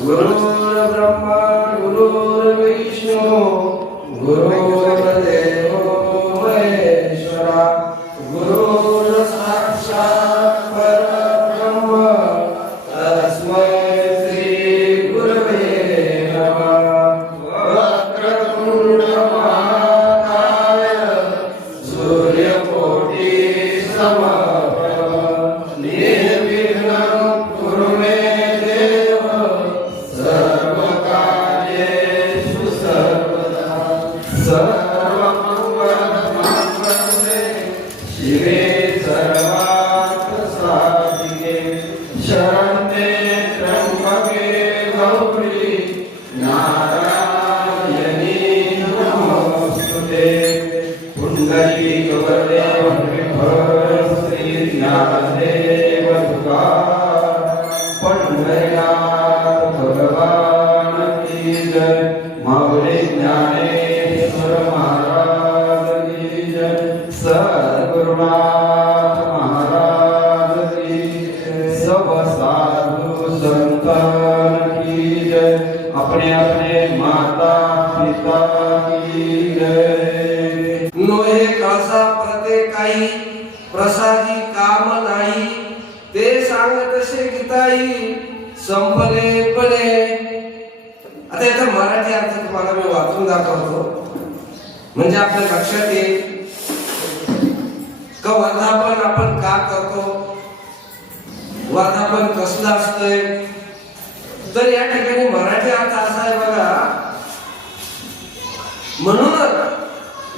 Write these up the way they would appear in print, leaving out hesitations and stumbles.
गुरुर्ब्रह्मा गुरुर्विष्णू गुरुर्देवो महेश्वरा गुरुर्साक्षात् परब्रह्म तस्मै श्री गुरवे नमः। वक्रतुंड महाकाय सूर्यकोटि समप्रभ निर्विघ्नं कुरु मे देव सर्वकार्येषु सर्वदा। सर्वमङ्गलमाङ्गल्ये शिवे सर्वार्थसाधिके शरण्ये त्र्यम्बके गौरी नारायणी नमोस्तुते। पुण्डरीकवरदे श्रीज्ञानदेव तुकार पंढरीनाथ भगवान की जय। माऊली ज्ञानेश्वर महाराज की जय। सद्गुरुनाथ महाराज की जय। सब साधु संतान की जय। अपने अपने माता पिता की जय। नोहे कळसा प्रत्येकाई प्रसादी काम नाही ते सांगत तसे गीताई संपले पणे। आता याचा मराठी अर्थ तुम्हाला मी वाचून दाखवतो म्हणजे आपल्या लक्षात येईल का वर्धापन आपण का करतो, वर्धापन कसलं असतंय। तर या ठिकाणी मराठी अर्थ असा आहे बघा, म्हणूनच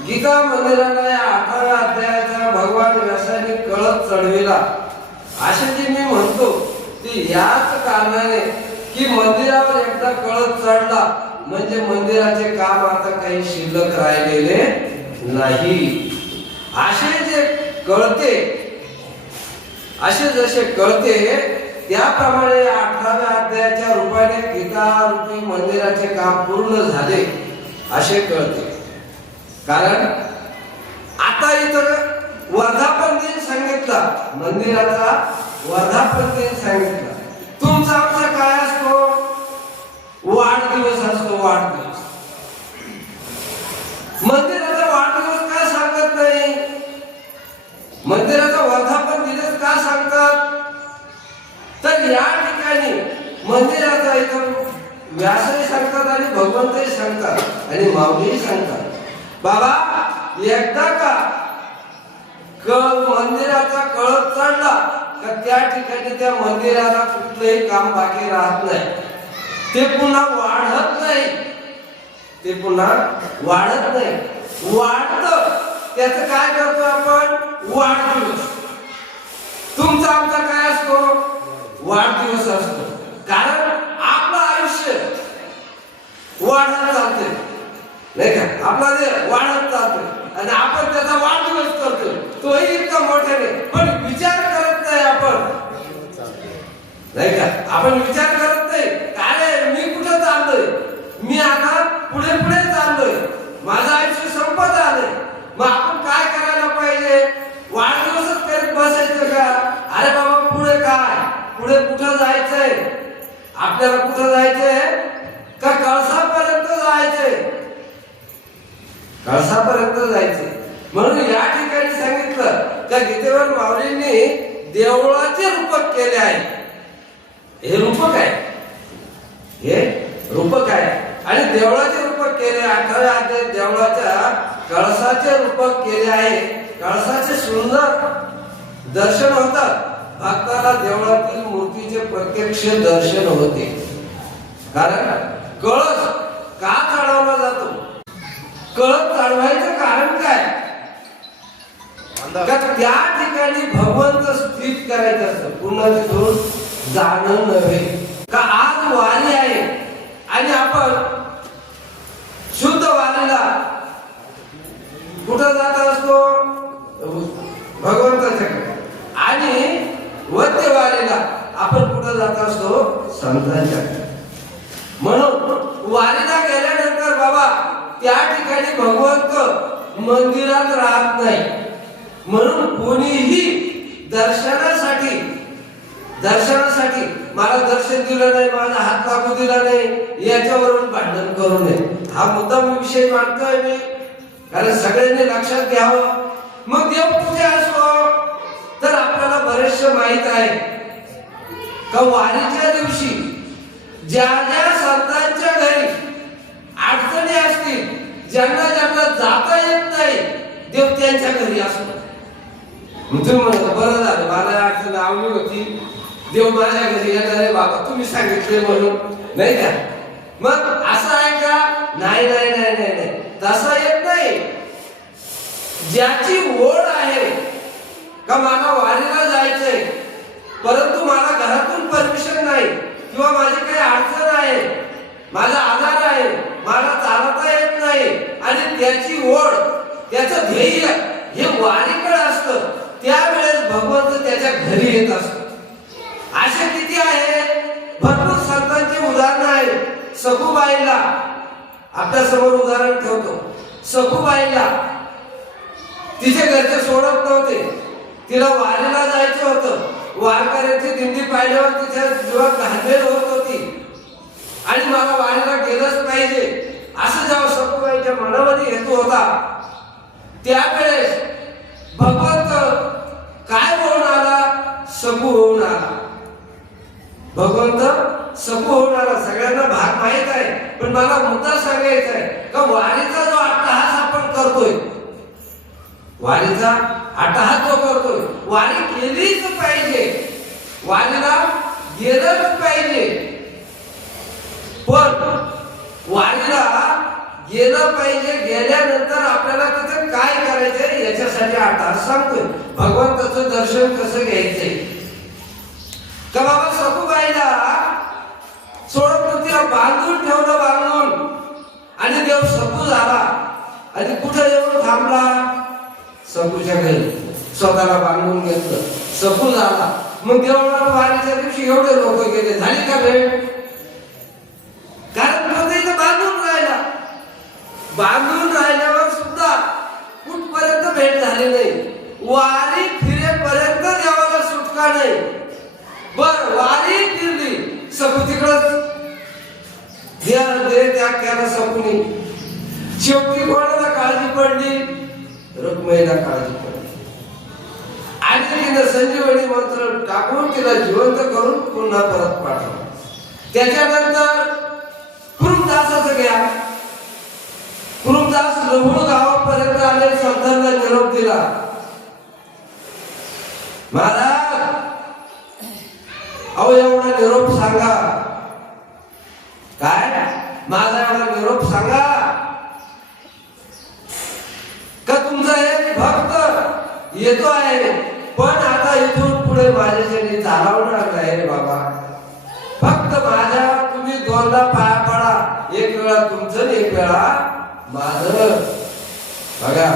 गीता मंदिराला या 18व्या अध्यायाचा भगवान व्यासाने कळस चढविला असे जे मी म्हणतो ते याच कारणाने की मंदिरावर एकदा कळस चढला म्हणजे मंदिराचे काम आता काही शिल्लक राहिलेले नाही। असे जे कळते असे जसे कळते त्याप्रमाणे 18व्या अध्यायाच्या रूपाने गीता रूपी मंदिराचे काम पूर्ण झाले असे कळते। कारण आता इथं वर्धापन दिन सांगितला, मंदिराचा वर्धापन दिन सांगितला। तुमचा आमचा काय असतो, वाढदिवस असतो, वाढदिवस। मंदिराचा वाढदिवस का सांगत नाही, मंदिराचा वर्धापन दिवस का सांगतात। तर या ठिकाणी मंदिराचा इथं व्यासही सांगतात आणि भगवंतही सांगतात आणि माऊलीही सांगतात बाबा एकदा का मंदिराचा कळस चढला का त्या ठिकाणी त्या मंदिराला कुठलंही काम बाकी राहत नाही, ते पुन्हा वाढत नाही, ते पुन्हा वाढत नाही, वाढतं त्याचं काय करतो आपण, वाढदिवस। तुमचा आमचा काय असतो, वाढदिवस असतो। कारण आपलं आयुष्य वाढत चालते नाही का, आपला जे वाढत चालतो आणि आपण त्याचा वाढदिवस करतो तोही इतका मोठ्याने, पण विचार करत नाही आपण नाही का, आपण विचार करत नाही काय मी कुठं चाललोय, मी आता पुढे पुढे चाललोय, माझं आयुष्य संपत आलंय, मग आपण काय करायला पाहिजे, वाढदिवसच करत बसायचं का। अरे बाबा पुढे काय, पुढे कुठं जायचंय आपल्याला, कुठं जायचंय का कळसापर्यंत जायचंय, कळसापर्यंत जायचे। म्हणून या ठिकाणी सांगितलं त्या गीतेवर माऊलींनी देवळाचे रूपक केले आहे। हे रूपक आहे, हे रूपक आहे आणि देवळाचे रूपक केले। 18व्या अध्यायात देवळाच्या कळसाचे रूपक केले आहे। कळसाचे सुंदर दर्शन होतात, भक्ताला देवळातील मूर्तीचे प्रत्यक्ष दर्शन होते। कारण कळस का चढवला जातो, कळस चढवायचं कारण काय, का त्या ठिकाणी भगवंत स्थित करायचं असतं, पुन्हा तिथून जाणं नव्हे। का आज वारी आहे आणि आपण शुद्ध वारीला कुठं जात असतो, भगवंताच्याकडे, आणि वद्य वारीला आपण कुठं जात असतो, संतांच्याकडे। म्हणून वारीला गेल्यानंतर बाबा त्या ठिकाणी भगवंत मंदिरात राहत नाही, म्हणून कोणीही दर्शनासाठी दर्शनासाठी मला दर्शन दिलं नाही, माझा हात लागू दिला नाही, याच्यावरून भांडण करू नये. हा मुद्दाम विषय मांडतोय मी, कारण सगळ्यांनी लक्षात घ्यावं. मग देवपूजा असो तर आपल्याला बरेचसे माहित आहे का वारीच्या दिवशी ज्या ज्या संतांच्या घरी अडचणी असतील, ज्यांना ज्यांना जाता येत नाही, देव त्यांच्या घरी असतो. तुम्ही म्हणता बरं झालं, मला अडचण आवली होती, देव माझ्या घरी येणार आहे बाबा, तुम्ही सांगितले म्हणून, नाही का? मग असं आहे का? नाही नाही नाही नाही नाही, तसं येत नाही. ज्याची ओढ आहे का मला वारीला जायचंय, परंतु मला घरातून परमिशन नाही, किंवा माझी काही अडचण आहे, माझा आधार आहे, मला चालता येत नाही, आणि त्याची ओढ, त्याचं ध्येय हे वारीकडे असतं, त्यावेळेस भगवंत त्याच्या घरी येत असतो. असे किती आहेत? भरपूर संतांची उदाहरणं आहेत. सखूबाईला आपल्या समोर उदाहरण ठेवतो. सखूबाईला तिचे घरचे सोडत नव्हते, तिला वारीला जायचं होतं. वारकऱ्यांची दिंडी पाहिल्यावर तिच्या जीवात घालमेल होत होती, आणि मला वारीला गेलंच पाहिजे असं जेव्हा सखूबाईच्या मनामध्ये हेतू होता, त्यावेळेस भगवंत काय होऊन आला? सखू होऊन आला. भगवंत सखू होऊन आला. सगळ्यांना भाग माहित आहे, पण मला मुद्दा सांगायचा आहे का वारीचा जो अट्टहास आपण करतोय, वारीचा अट्टहास जो करतोय, वारी केलीच पाहिजे, वारीला गेलंच पाहिजे. पण वारीला गेलं पाहिजे, गेल्यानंतर आपल्याला त्याचं काय करायचंय याच्यासाठी अट्टहास सांगतोय. भगवंताचं दर्शन कसं घ्यायचंय का बाबा? सखूबाईला सोडत तिला बांधून ठेवलं, बांधून, आणि देव सखू झाला. आणि कुठं येऊन थांबला? सखूच्या घरी स्वतःला बांधून घेतलं, सखू झाला. मग देवळाला वारीच्या दिवशी एवढे लोक गेले, झाली का भेट? कारण तो इथं बांधून राहिला. बांधून राहिल्यावर सुद्धा कुठपर्यंत भेट झाली नाही. वारी फिरेपर्यंत देवाला सुटका नाही. बर वारी फिरली, सखू तिकडच दे त्याग केला सखूनी. शेवटी कोणाला काळजी पडली? रुक्मिणीला काळजी पडली, आणि तिने संजीवनी मंत्र टाकून तिला जिवंत करून पुन्हा परत पाठवलं. त्याच्यानंतर कुरुमदासाचं घ्या. कुरुमदास लहुण गावापर्यंत आले, संतांना निरोप दिला. महाराज, अहो एवढा निरोप सांगा. काय? माझा एवढा निरोप सांगा का तुमचा एक भक्त येतो आहे, पण आता इथून पुढे माझ्यासाठी चालवणार नाही रे बाबा. फक्त माझ्या तुम्ही दोनदा पाया पडा, एक वेळा तुमचं, एक वेळा माझं. बघा,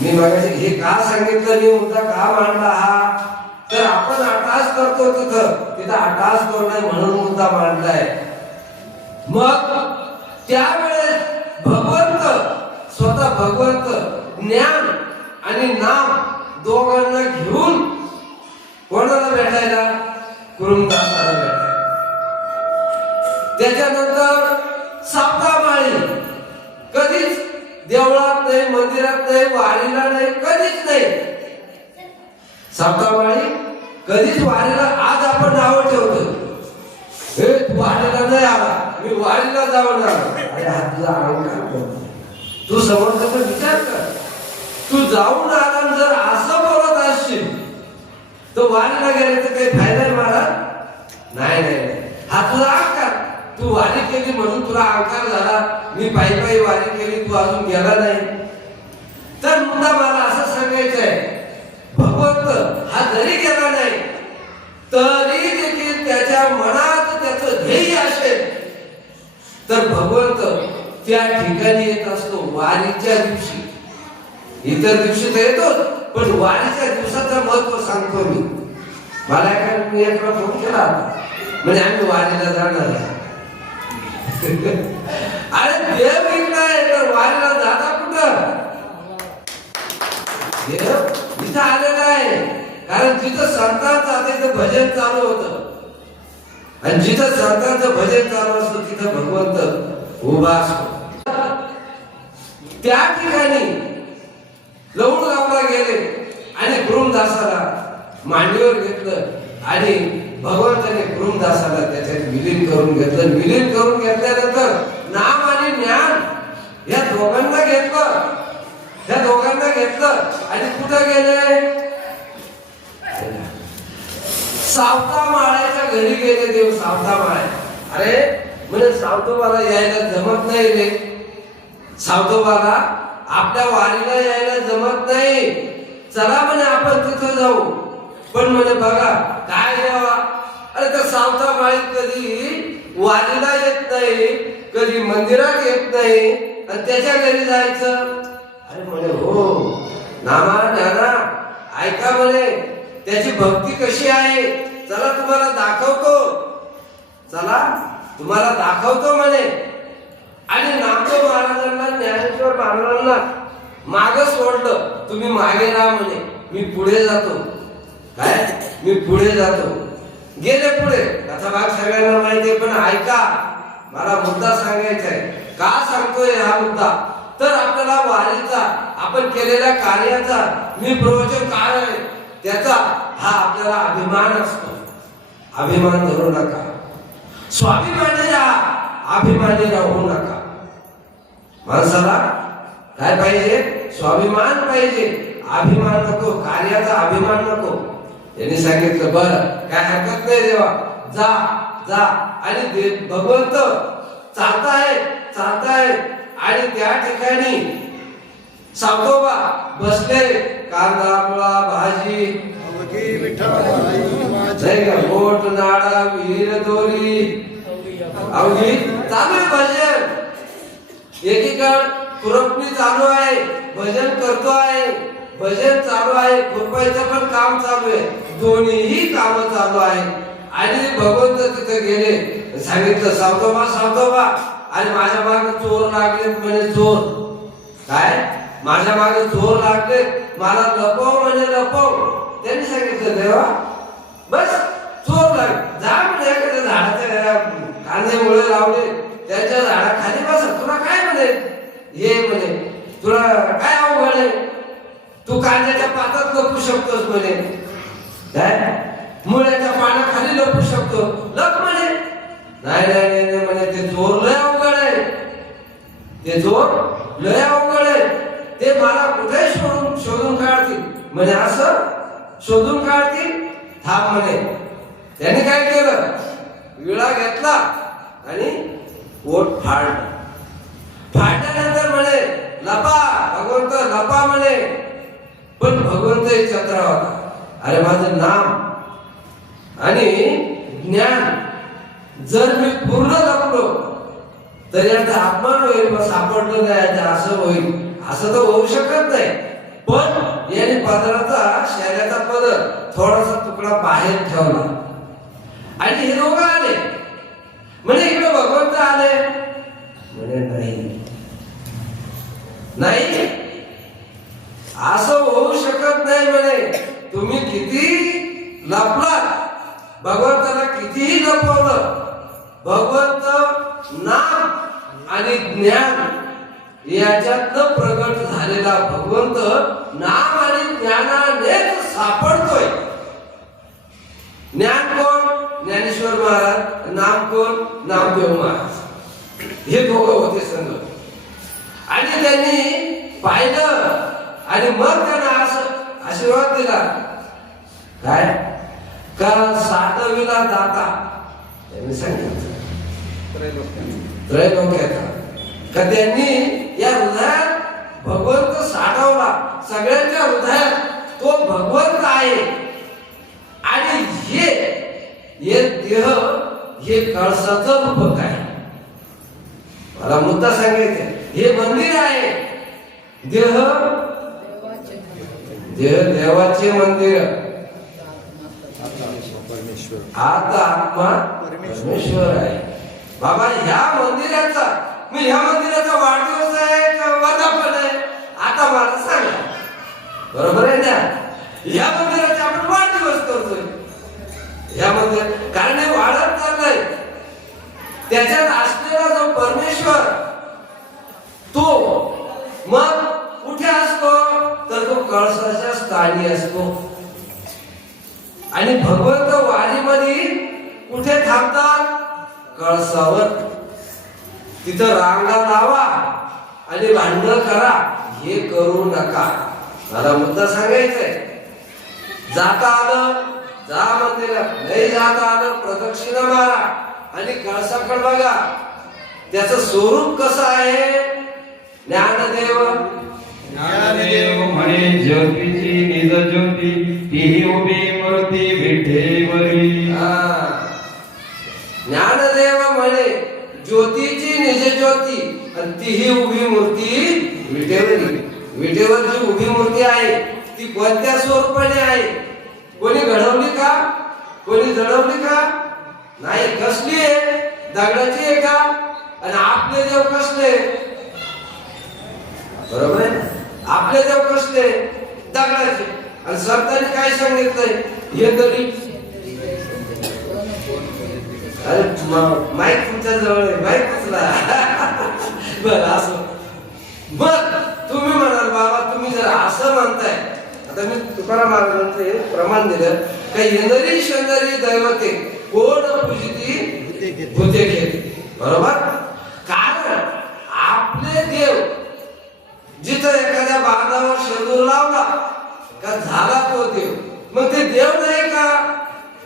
मी मगाशी हे का सांगितलं, मी मुद्दा का मांडला हा, तर आपण अट्टहास करतो तिथं अट्टहास करू नये म्हणून मुद्दा मांडलाय. मग त्यावेळेस भगवंत, स्वतः भगवंत ज्ञान आणि नाम दोघांना घेऊन कोणाला भेटायला? कुरुमदासाला भेटायला. त्याच्यानंतर साप्तामाळी कधीच देवळात नाही, मंदिरात नाही, वारीला नाही, कधीच नाही. साप्तामाळी कधीच वारीला, आज आपण नाव ठेवतो, हे तू वारीला नाही आला, मी वारीला जाऊन आलो. अरे हा तुझा अहंकार. तू समोरचा विचार कर, तू जाऊन आला जर असं बोलत असशील तर वारीला गेल्याचा काही फायदा आहे महाराज? नाही नाही, हा तुझा अहंकार. तू वारी केली म्हणून तुला अहंकार झाला, मी पायी पायी वारी केली, तू अजून गेला नाही. तर मुद्दा मला असं सांगायचं आहे, भगवंत हा जरी गेला नाही तरी देखील त्याच्या मनात त्याचं ध्येय असेल तर भगवंत त्या ठिकाणी येत असतो वारीच्या दिवशी. इतर दिवशी तर येतो, पण वारीच्या दिवसाचं महत्व सांगतो मी. मला एका फोन केला म्हणजे आम्ही वारीला जाणार आहे. अरे देव इकडे आहे तर वारीला जाता कुठं? देव इथं आलेला आहे. कारण जिथं संतांचं तिथं भजन चालू होतं आणि जिथं संतांचं भजन चालू असतं तिथं भगवंत उभा असतो. त्या ठिकाणी लवणगावला गेले आणि गुरुदासाला मांडीवर घेतलं आणि भगवंताने गुरुदासाला त्याच्यात विलीन करून घेतलं. विलीन करून घेतल्यानंतर नाम आणि ज्ञान या दोघांना घेतलं. या दोघांना घेतलं आणि कुठं गेले? सावता माळ्याच्या घरी गेले देव. सावता माळ्या, अरे म्हणजे सावतोबाला यायला जमत नाही रे. सावतोबाला आपल्या वारीला यायला जमत नाही. चला म्हणे आपण तिथं जाऊ. पण म्हणे बघा काय देवा, अरे त्या सावता माळीत कधी वारीला येत नाही, कधी मंदिरात येत नाही आणि त्याच्या घरी जायचं. अरे म्हणे हो नामा ज्ञाना ऐका म्हणे त्याची भक्ती कशी आहे, चला तुम्हाला दाखवतो. चला तुम्हाला दाखवतो म्हणे. आणि नामदेव महाराजांना ज्ञानेश्वर महाराजांना मागे सोडलं. तुम्ही मागे राहा म्हणे, मी पुढे जातो. काय मी पुढे जातो. गेले पुढे. कथा भाग सगळ्यांना माहिती आहे, पण ऐका मला मुद्दा सांगायचा आहे. का सांगतोय हा मुद्दा? तर आपल्याला वारीचा आपण केलेल्या कार्याचा मी प्रवचन काय आहे त्याचा हा आपल्याला अभिमान असतो. अभिमान धरू नका. स्वाभिमानी राहा, अभिमानी राहू नका. माणसाला काय पाहिजे? स्वाभिमान पाहिजे, अभिमान नको. कार्याचा अभिमान नको. यांनी सांगितलं बरं काय हरकत नाही देवा, जा जा. आणि भगवंत चालताय आणि त्या ठिकाणी सावतोबा बसले. कांदा मुळा भाजी गोट नाडा विहीर दोरी अवघी चालू भजन. एकीकडे खुरपणी चालू आहे, भजन करतो आहे, भजन चालू आहे, खुरपायचं पण काम चालू आहे. दोन्हीही काम चालू आहे. आणि भगवंत तिथे गेले. सांगितलं सावतोबा सावतोबा, आणि माझ्या मागे चोर लागले म्हणे. चोर काय माझ्या मागे चोर लागले, मला लपव म्हणे लपव. त्यांनी सांगितलं देवा बस चोर लाग जा म्हणे एखाद्या झाडाच्या कांद्यामुळे लावले त्यांच्या झाडाखाली बस. तुला काय म्हणे हे म्हणे तुला काय अवघड आहे, तू कांद्याच्या पातात लपू शकतोस म्हणे. काय मुळ्याच्या पानाखाली लपू शकतो, लप म्हणे. नाही नाही नाही म्हणे ते चोर लय अवघड आहे, ते चोर लय अवघड आहे, ते मला कुठे शोधून काढतील म्हणे. असं शोधून काढतील, थांब म्हणे. त्यांनी काय केलं, विळा घेतला आणि पोट फाडलं. फाडल्यानंतर म्हणे लपा भगवंत लपा म्हणे. पण भगवंत एक चक्रा होता. अरे माझं नाम आणि ज्ञान जर मी पूर्ण लपलो तर याचा अपमान होईल, मग सापडलं नाही असं होईल. असं तर होऊ शकत नाही. पण याने पदराचा शेऱ्याचा पदर थोडासा तुकडा बाहेर ठेवला आणि हे दोघं आले. म्हणजे इकडे भगवंत आले म्हणे नाही नाही असं होऊ शकत नाही म्हणे. तुम्ही किती लपलात, भगवंताला कितीही लपवलं, भगवंत नाम आणि ज्ञान याच्यातनं प्रगट झालेला भगवंत नाम आणि ज्ञानानेच सापडतोय. ज्ञान कोण? ज्ञानेश्वर महाराज. नाम कोण? नामदेव महाराज. हे दोघं होते संघ. आणि त्यांनी पाहिलं आणि मग त्यांना असं आशीर्वाद दिला. काय का सातवीला दाता त्यांनी सांगितलं त्रैलोक्याचा का त्यांनी या हृदयात भगवंत साठवला. सगळ्यांच्या हृदयात तो भगवंत आहे. आणि हे देह हे कळसाचं रूपक आहे. मला मुद्दा सांगायचा, हे मंदिर आहे. देह देवाचे मंदिर, आता आत्मा परमेश्वर आहे. बाबा ह्या मंदिराचा वाढदिवस आहे का वर्धापन आहे? आता मला सांगा, बरोबर आहे ना? या मंदिराचा आपण या मंदिर, कारण हे वाढत चाललंय. त्याच्यात असलेला जो परमेश्वर तो मग कुठे असतो तर तो कळसाच्या स्थानी असतो. आणि भगवंत वाणीमध्ये कुठे थांबतात? कळसावर. तिथं रांगा लावा आणि भांडण करा हे करू नका. मला मुद्दा सांगायचंय. जाता आलं जा मंदिरात, नाही जाता आलं प्रदक्षिणा मारा आणि कळसाकडे बघा. त्याचं स्वरूप कसं आहे? ज्ञानदेव ज्ञानदेव म्हणे ज्योतीची निज ज्योती, तीही उभी मूर्ती विठेवरी. ज्ञानदेव म्हणे ज्योतीची निज ज्योती आणि तीही उभी मूर्ती विठेवरी. विठेवर जी उभी मूर्ती आहे ती कोणत्या स्वरूपाने आहे? कोणी घडवली का? कोणी जडवली का? नाही. कसली आहे? दगडाची आहे का? आणि आपले देव कसले? बरोबर आहे. आपले देव कसले? दगडाचे. आणि संतांनी काय सांगितलंय? हे तरी अरे माईक तुमच्या जवळ आहे, माईक उचला. बर असं मग तुम्ही म्हणाल बाबा तुम्ही जर असं म्हणताय, आता मी तुकाराम महाराजांचे प्रमाण दिलं का येणारी शेजारी दैवते कोण पूजिती भूते घेते. बरोबर. कारण आपले देव जिथं एखाद्या बांधावर शेंदूर लावला का झाला तो देव, मग ते देव नाही का?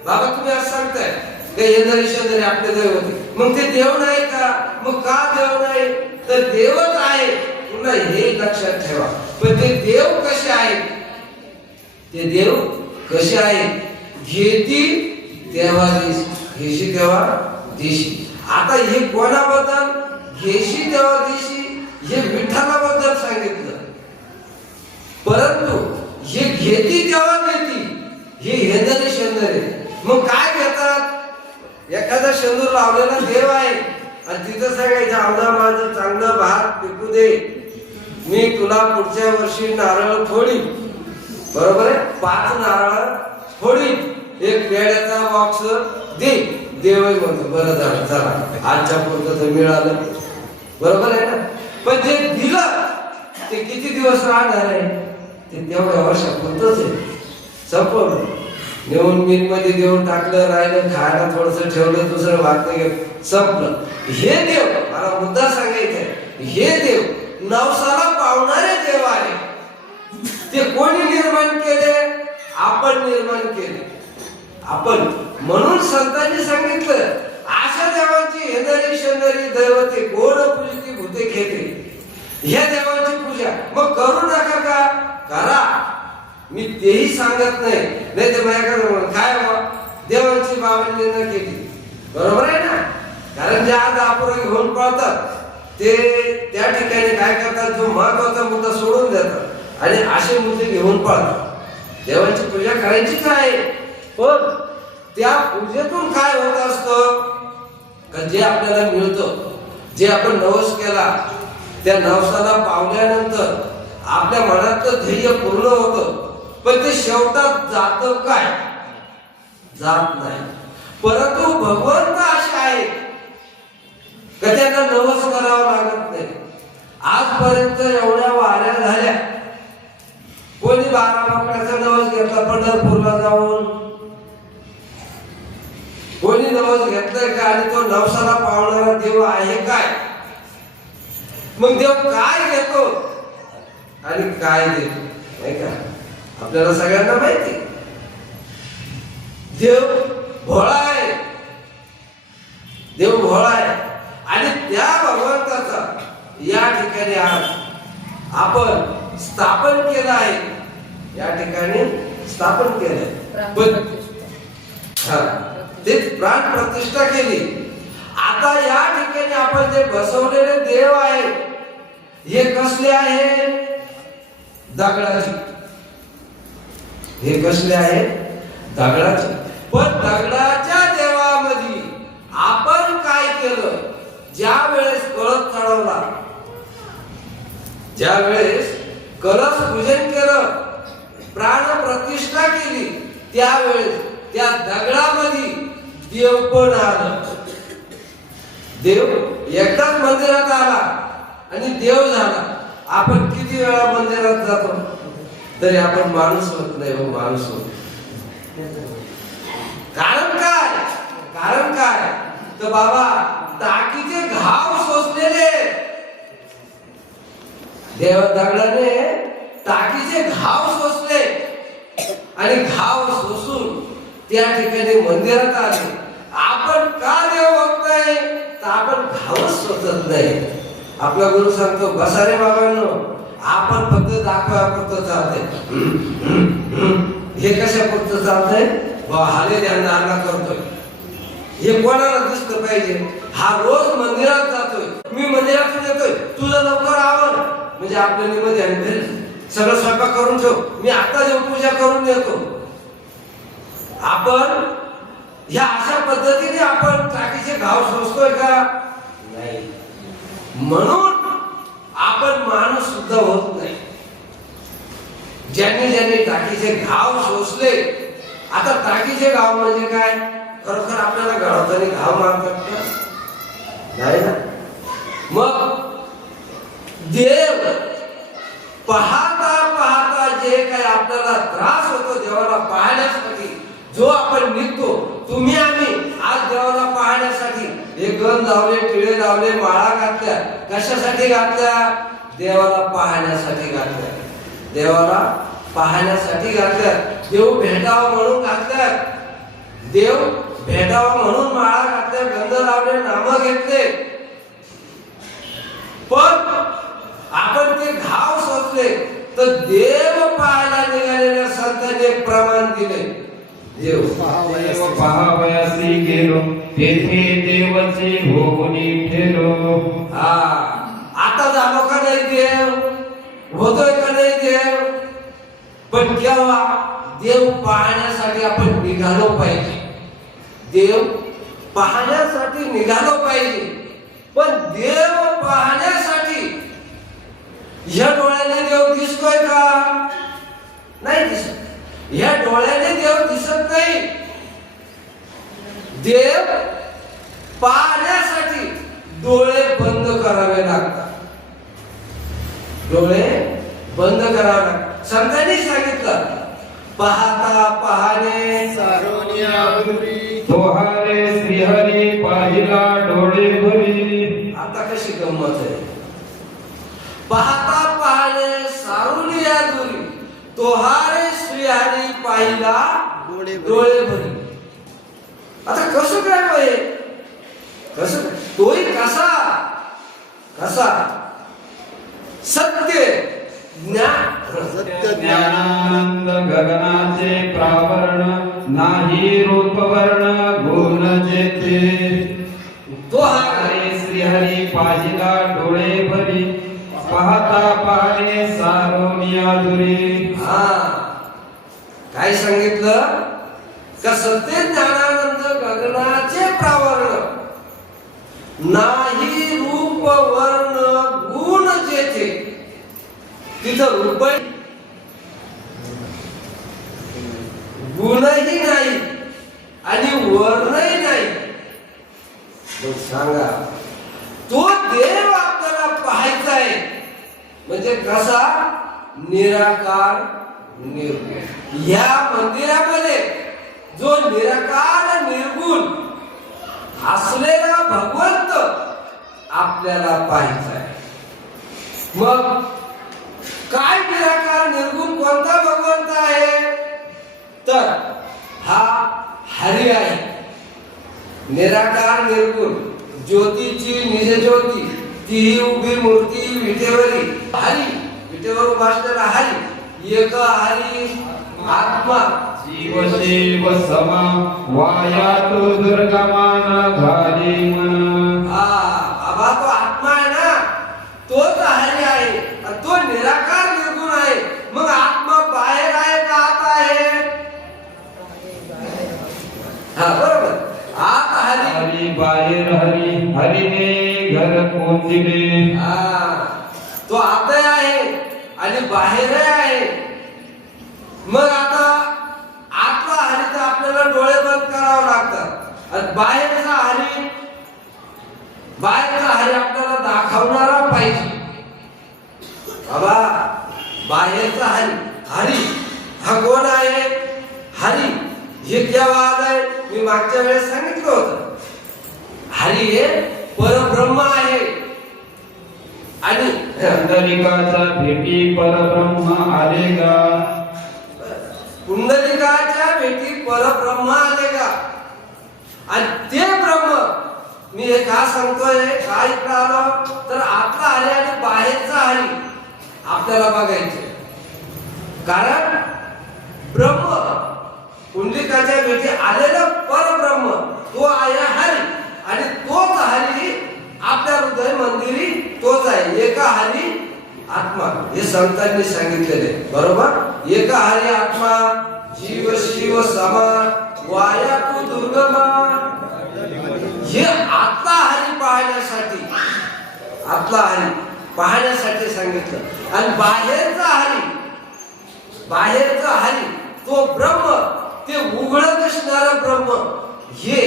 बाबा तुम्ही असं सांगताय का येणारी शेजारी आपले देव होते, मग ते देव नाही का? मग का देव नाही? तर देवच आहे. पुन्हा हे लक्षात ठेवा. पण ते देव कसे आहेत? ते देव कसे आहेत? घेती तेव्हा दिस, घेशी तेव्हा दिशी. आता हे कोणाबद्दल? घेशी तेव्हा दिशी हे विठ्ठलाबद्दल सांगितलं. परंतु हे घेती तेव्हा देती हे येणारे शेंदरे. मग काय घेतात? एखादा शेंदूर लावलेला देव आहे आणि तिथं सांगायचं आम्हाला माझं चांगलं भात पिकू दे, मी तुला पुढच्या वर्षी नारळ फोडी. बरोबर आहे. 5 नारळ फोडी, एक पेड्याचा बॉक्स दे. देवही म्हणतो बरं झालं चला आजच्या पुरतं तर मिळालं. बरोबर आहे ना. पण जे दिलं ते किती दिवस राहणार आहे? ते तेवढ्या वर्षापुरतच आहे. संपवलं. नेऊन मिल मध्ये देऊन टाकलं, राहिलं खायला थोडंसं ठेवलं, दुसरं वागतं संपलं. हे देव, मला मुद्दा सांगायचंय, हे देव नवसाला पावणारे देव आहे. ते कोणी निर्माण केले? आपण निर्माण केले. आपण. म्हणून संतांनी सांगितलं अशा देवांची येणारी शेंदारी दैवते कोण पूजिती भूते घेते. ह्या देवांची पूजा मग करू नका का? करा. मी तेही सांगत नाही. नाही तर माझ्याकडे काय देवांची बावली न केली. बरोबर आहे ना. कारण जे आज आपण घेऊन पळतात ते त्या ठिकाणी काय करतात? जो महत्वाचा मुद्दा सोडून देतात आणि असे मुद्दे घेऊन पळतात. देवांची पूजा करायचीच आहे. पण त्या पूजेतून काय होत असतं? का जे आपल्याला मिळतं, जे आपण नवस केला त्या नवसाला पावल्यानंतर आपल्या मनातलं ध्येय पूर्ण होतं. पण ते शेवटात जातं काय? जात नाही. परंतु भगवंत असे आहेत का त्यांना नवस करावा लागत नाही. आजपर्यंत एवढ्या वाऱ्या झाल्या. कोणी 12 माकडाचा नवस घेतला पंढरपूरला जाऊन? कोणी नवस घेतलाय का? आणि तो नवसाला पावणारा देव आहे काय? मग देव काय घेतो आणि काय देतो नाही का? आपल्याला सगळ्यांना माहिती. देव भोळा आहे. देव भोळा आहे. आणि त्या भगवंताचा या ठिकाणी आज आपण स्थापन केलं आहे. या ठिकाणी स्थापन केलंय. पण ते प्राण प्रतिष्ठा केली. आता या ठिकाणी आपण जे बसवलेले देव आहे हे कसले आहे? दगडाचे. हे कसले आहे? दगडाचे. पण दगडाच्या देवामध्ये आपण काय केलं? ज्या वेळेस कळस चढवला, ज्या वेळेस कलश पूजन केलं, प्राण प्रतिष्ठा केली, त्यावेळेस त्या दगडामध्ये देव पण आला. देव एकदाच मंदिरात आला आणि देव झाला. आपण किती वेळा मंदिरात जातो तरी आपण माणूस होत नाही. माणूस होत. कारण काय तर बाबा टाकीचे घाव सोसलेले. देव दगडाने टाकीचे घाव सोसले आणि घाव सोसून त्या ठिकाणी मंदिरात आले. आपण का देव बघताय तर आपण घावच सोसत नाही. आपला गुरु सांगतो बसा रे बाबांनो, आपण फक्त दाखवापुरतं चालतंय. हे कशा पुरतं चालतंय? हाले ध्यान धारणा करतोय. हे कोणाला दिसलं पाहिजे? हा रोज मंदिरात जातोय, मी मंदिरातून येतोय, तुझं लवकर आवर म्हणजे आपल्या निमध्ये सगळं स्वयंपाक करून ठेव, मी आता देवपूजा करून येतो. आपण ह्या अशा पद्धतीने आपण टाकीचे घाव सोसतोय का? नाही. म्हणून आपण माणूस सुद्धा होत नाही. ज्यांनी टाकीचे घाव सोसले. आता टाकीचे घाव म्हणजे काय? खरोखर आपल्याला गळातानी घाव मारतात का? नाही ना. मग देव पाहता पाहता जे काही आपल्याला त्रास होतो देवाला पाहण्यासाठी जो आपण निघतो, तुम्ही आम्ही आज देवाला पाहण्यासाठी हे गण लावले, टिळे लावले, माळा घातल्या. कशासाठी घातल्या? देवाला पाहण्यासाठी घातल्या. देवाला पाहण्यासाठी घातल्या. देव भेटावा म्हणून घातल्या. देव भेटावा म्हणून माळा घातल्या, गंध लावले, नाम घेतले. पण आपण ते घाव सोसले तर देव पाहायला निघालेल्या संतांनी एक प्रमाण दिले. देव पाहावयासी गेलो, तेथे देवाचे होऊनी ठेलो. आता झालो का नाही देव? होतोय का नाही देव? पण केव्हा? देव पाहण्यासाठी आपण निघालो पाहिजे. देव पाहण्यासाठी निघालो पाहिजे. पण देव पाहण्यासाठी ह्या डोळ्याने देव दिसतोय का? नाही दिसत. ह्या डोळ्याने देव दिसत नाही. देव पाहण्यासाठी डोळे बंद करावे लागतात. डोळे बंद करावे लागतात. संतांनी सांगितलं पाहता पाहणे सारोनिया गुरुरी तोहारे श्रीहरी पाहिला डोळे भरी. आता कशी गंमत आहे. पाहता पाहणे सारुनिया दुरी तोहारे श्रीहरी पाहिला डोळे भरी. आता कसं काय होय? कसं तोही कसा कसा सत्य सत्य ज्ञानानंद गगनाचे प्रावरण नाही रूपवर्ण गुण जेथे. तोहारे श्रीहरी पाहिला डोळे भरी पाहता पाहणे सारोनिया दुरी. काय सांगितलं का? सत्य ज्ञानानंद गगनाचे प्रावरण नाही रूप वर्ण गुण जेथे. तिथं रूप गुणही नाही आणि वर्णही नाही. मग सांगा तो देव आपल्याला पाहायचा आहे म्हणजे कसा? निराकार निर्गुण. या मंदिरामध्ये जो निराकार निर्गुण असलेला भगवंत आपल्याला पाहायचा आहे. मग काय निराकार निर्गुण कोणता भगवंत आहे? तर हा हरी आहे. निराकार निर्गुण ज्योतीची निज ज्योती ती उभी मूर्ती विटेवरी हरी. विटेवर उभा असलेला हरी एक हरी आत्मा जीव शिव समा वायात दुर्गमान घाली मन. बाबा तो आत्मा आहे ना, तोच हरी आहे. तो निराकार निर्गुण आहे. मग आत्मा बाहेर आहे का आत आहे? बरोबर. आत हरी हरी बाहेर हरी हरीने घर कोण दिले. तो आत आहे आणि बाहेर आहे. मग आता आतला हरी तर आपल्याला डोळे आणि बाहेरचा हरी आपल्याला दाखवणारा पाहिजे. बाबा बाहेरचा हरी हा कोण आहे? हरी हे केव्हा आलंय? मी मागच्या वेळेस सांगितलं होतं. हरी हे परब्रह्म आहे. आणि पुंडलिकाच्या भेटी परब्रह्म आले का? पुंडलिकाच्या भेटी परब्रह्म आले का? आणि ते ब्रह्म मी हे का सांगतोय, का इकडं आलो तर आतला हरी आणि बाहेरचा हरी आपल्याला बघायचे. कारण ब्रह्म पुंडलिकाच्या भेटी आलेला परब्रह्म तो आहे हरी आणि तोच हरी आपल्या हृदय मंदिरी तोच आहे. एका हरी आत्मा हे संतांनी सांगितलेले बरोबर. एका हरी आत्मा जीव शिव समा वाया तू दुर्गमा. हे आतला हरी पाहण्यासाठी सांगितलं. आणि बाहेरचा हरी तो ब्रह्म ते उघडत दिसणारा ब्रह्म हे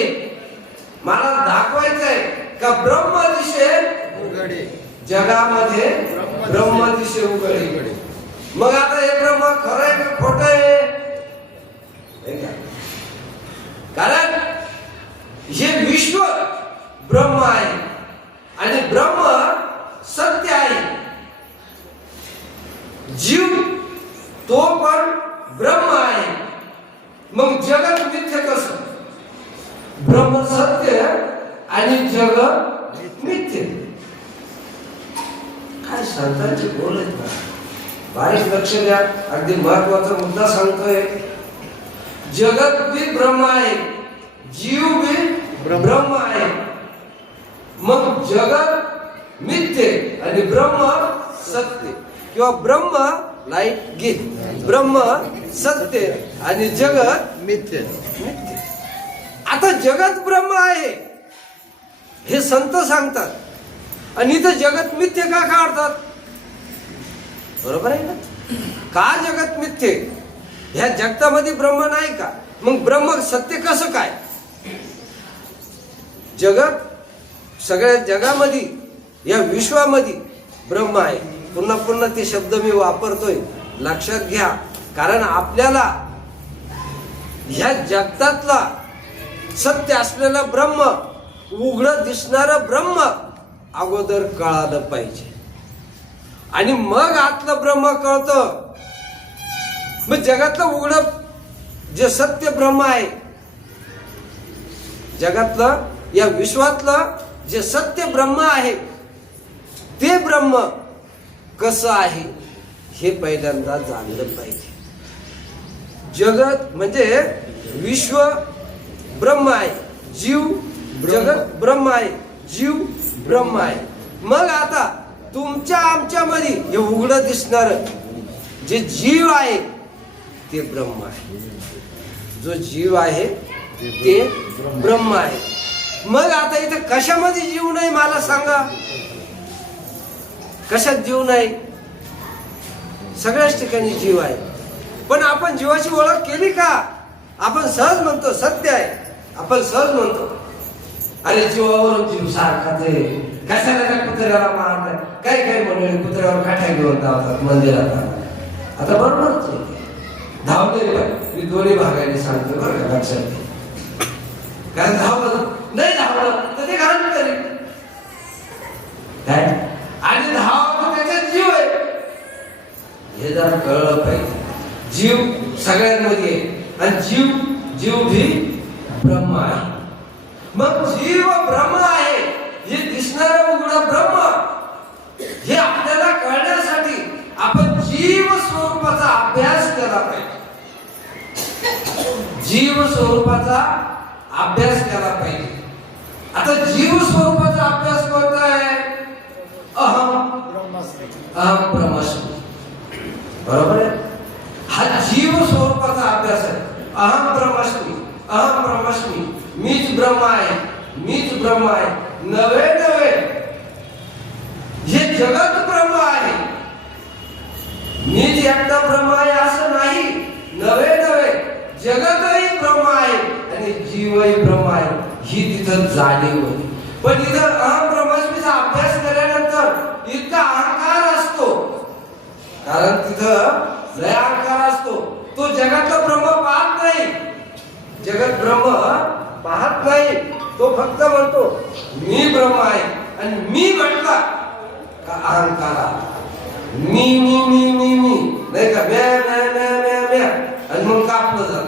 मला दाखवायचं आहे का ब्रह्म दिशे जगामध्ये ब्रह्म दिशे उघडे. मग आता हे ब्रह्म खरं आहे का खोटं आहे? कारण हे विश्व ब्रह्म आहे आणि ब्रह्म सत्य आहे. जीव तो पण ब्रह्म आहे. मग जगत मिथ्य कसं? ब्रह्म सत्य आणि जग मिथ्य. काय संतांचे बोल आहेत ना, बारीक लक्ष द्या. अगदी महत्वाचा मुद्दा सांगतोय. जगत भी ब्रह्म आहे, जीव भी ब्रह्म आहे. मग जगत मिथ्य आणि ब्रह्म सत्य किंवा ब्रह्म लाईट गेट ब्रह्म सत्य आणि जगत मिथ्य. आता जगत ब्रह्म आहे हे संत सांगतात आणि इथं जगत मिथ्य का काढतात? बरोबर आहे ना? का जगत मिथ्य? ह्या जगतामध्ये ब्रह्म नाही का? मग ब्रह्म सत्य कसं काय? जगत सगळ्या जगामध्ये या विश्वामध्ये ब्रह्म आहे. पुन्हा पुन्हा ते शब्द मी वापरतोय, लक्षात घ्या. कारण आपल्याला ह्या जगतातला सत्य असलेला ब्रह्म उघड दिसणारं ब्रह्म अगोदर कळालं पाहिजे आणि मग आतलं ब्रह्म कळतं. मग जगातलं उघड जे सत्य ब्रह्म आहे, जगातलं या विश्वातलं जे सत्य ब्रह्म आहे ते ब्रह्म कसं आहे हे पहिल्यांदा जाणलं पाहिजे. जगत म्हणजे विश्व ब्रह्म आहे, जीव जगत ब्रह्म आहे, जीव ब्रह्म आहे. मग आता तुमच्या आमच्या मध्ये हे उघडं दिसणार जे जीव आहे ते ब्रह्म आहे. जो जीव आहे ते ब्रह्म आहे. मग आता इथे कशामध्ये जीव नाही मला सांगा? कशात जीव नाही? सगळ्याच ठिकाणी जीव आहे. पण आपण जीवाची ओळख केली का? आपण सहज म्हणतो सत्य आहे, आपण सहज म्हणतो अरे जीवावरून जीव सारखाच आहे, कशाला त्या कुत्र्याला मारताय? काही म्हणून कुत्र्यावर काठ्या घेऊन धावतात मंदिरात. आता बरोबरच धावले मी दोन्ही भागाने सांगतो बरं का, लक्षात घे. कारण धावलं नाही धावलं तर ते घाण करेल काय? आणि धावतो त्याच्यात जीव आहे हे जरा कळलं पाहिजे. जीव सगळ्यांमध्ये आहे आणि जीव भी ब्रह्म आहे. मग जीव ब्रह्म आहे हे दिसणारं उघडं ब्रह्म हे आपल्याला कळण्यासाठी आपण जीव स्वरूपाचा अभ्यास केला पाहिजे. जीव स्वरूपाचा अभ्यास केला पाहिजे. आता जीव स्वरूपाचा अभ्यास कोणता आहे? अहम ब्रह्मास्मी. बरोबर आहे? हा जीव स्वरूपाचा अभ्यास आहे. अहम ब्रह्मास्मी, मीच ब्रह्म आहे, मीच ब्रह्म आहे. नवे हे जगत ब्रह्म आहे. मीच एकटा ब्रह्म आहे असं नाही. नवे जगतही ब्रह्म आहे आणि जीवही ब्रह्म आहे. ही तिथं जाणीव होते. पण इथं अहम ब्रह्मस्मीचा अभ्यास केल्यानंतर इतका अहंकार असतो, कारण तिथं लय अहंकार असतो. तो जगातलं ब्रह्म पाहत नाही, जगत ब्रह्म पाहत नाही. तो फक्त म्हणतो मी ब्रह्म आहे, आणि मी म्हटला का अहंकार मी मी मी मी मी नाही का, म्या म्या म्या म्या म्या, आणि मग कापलं जात.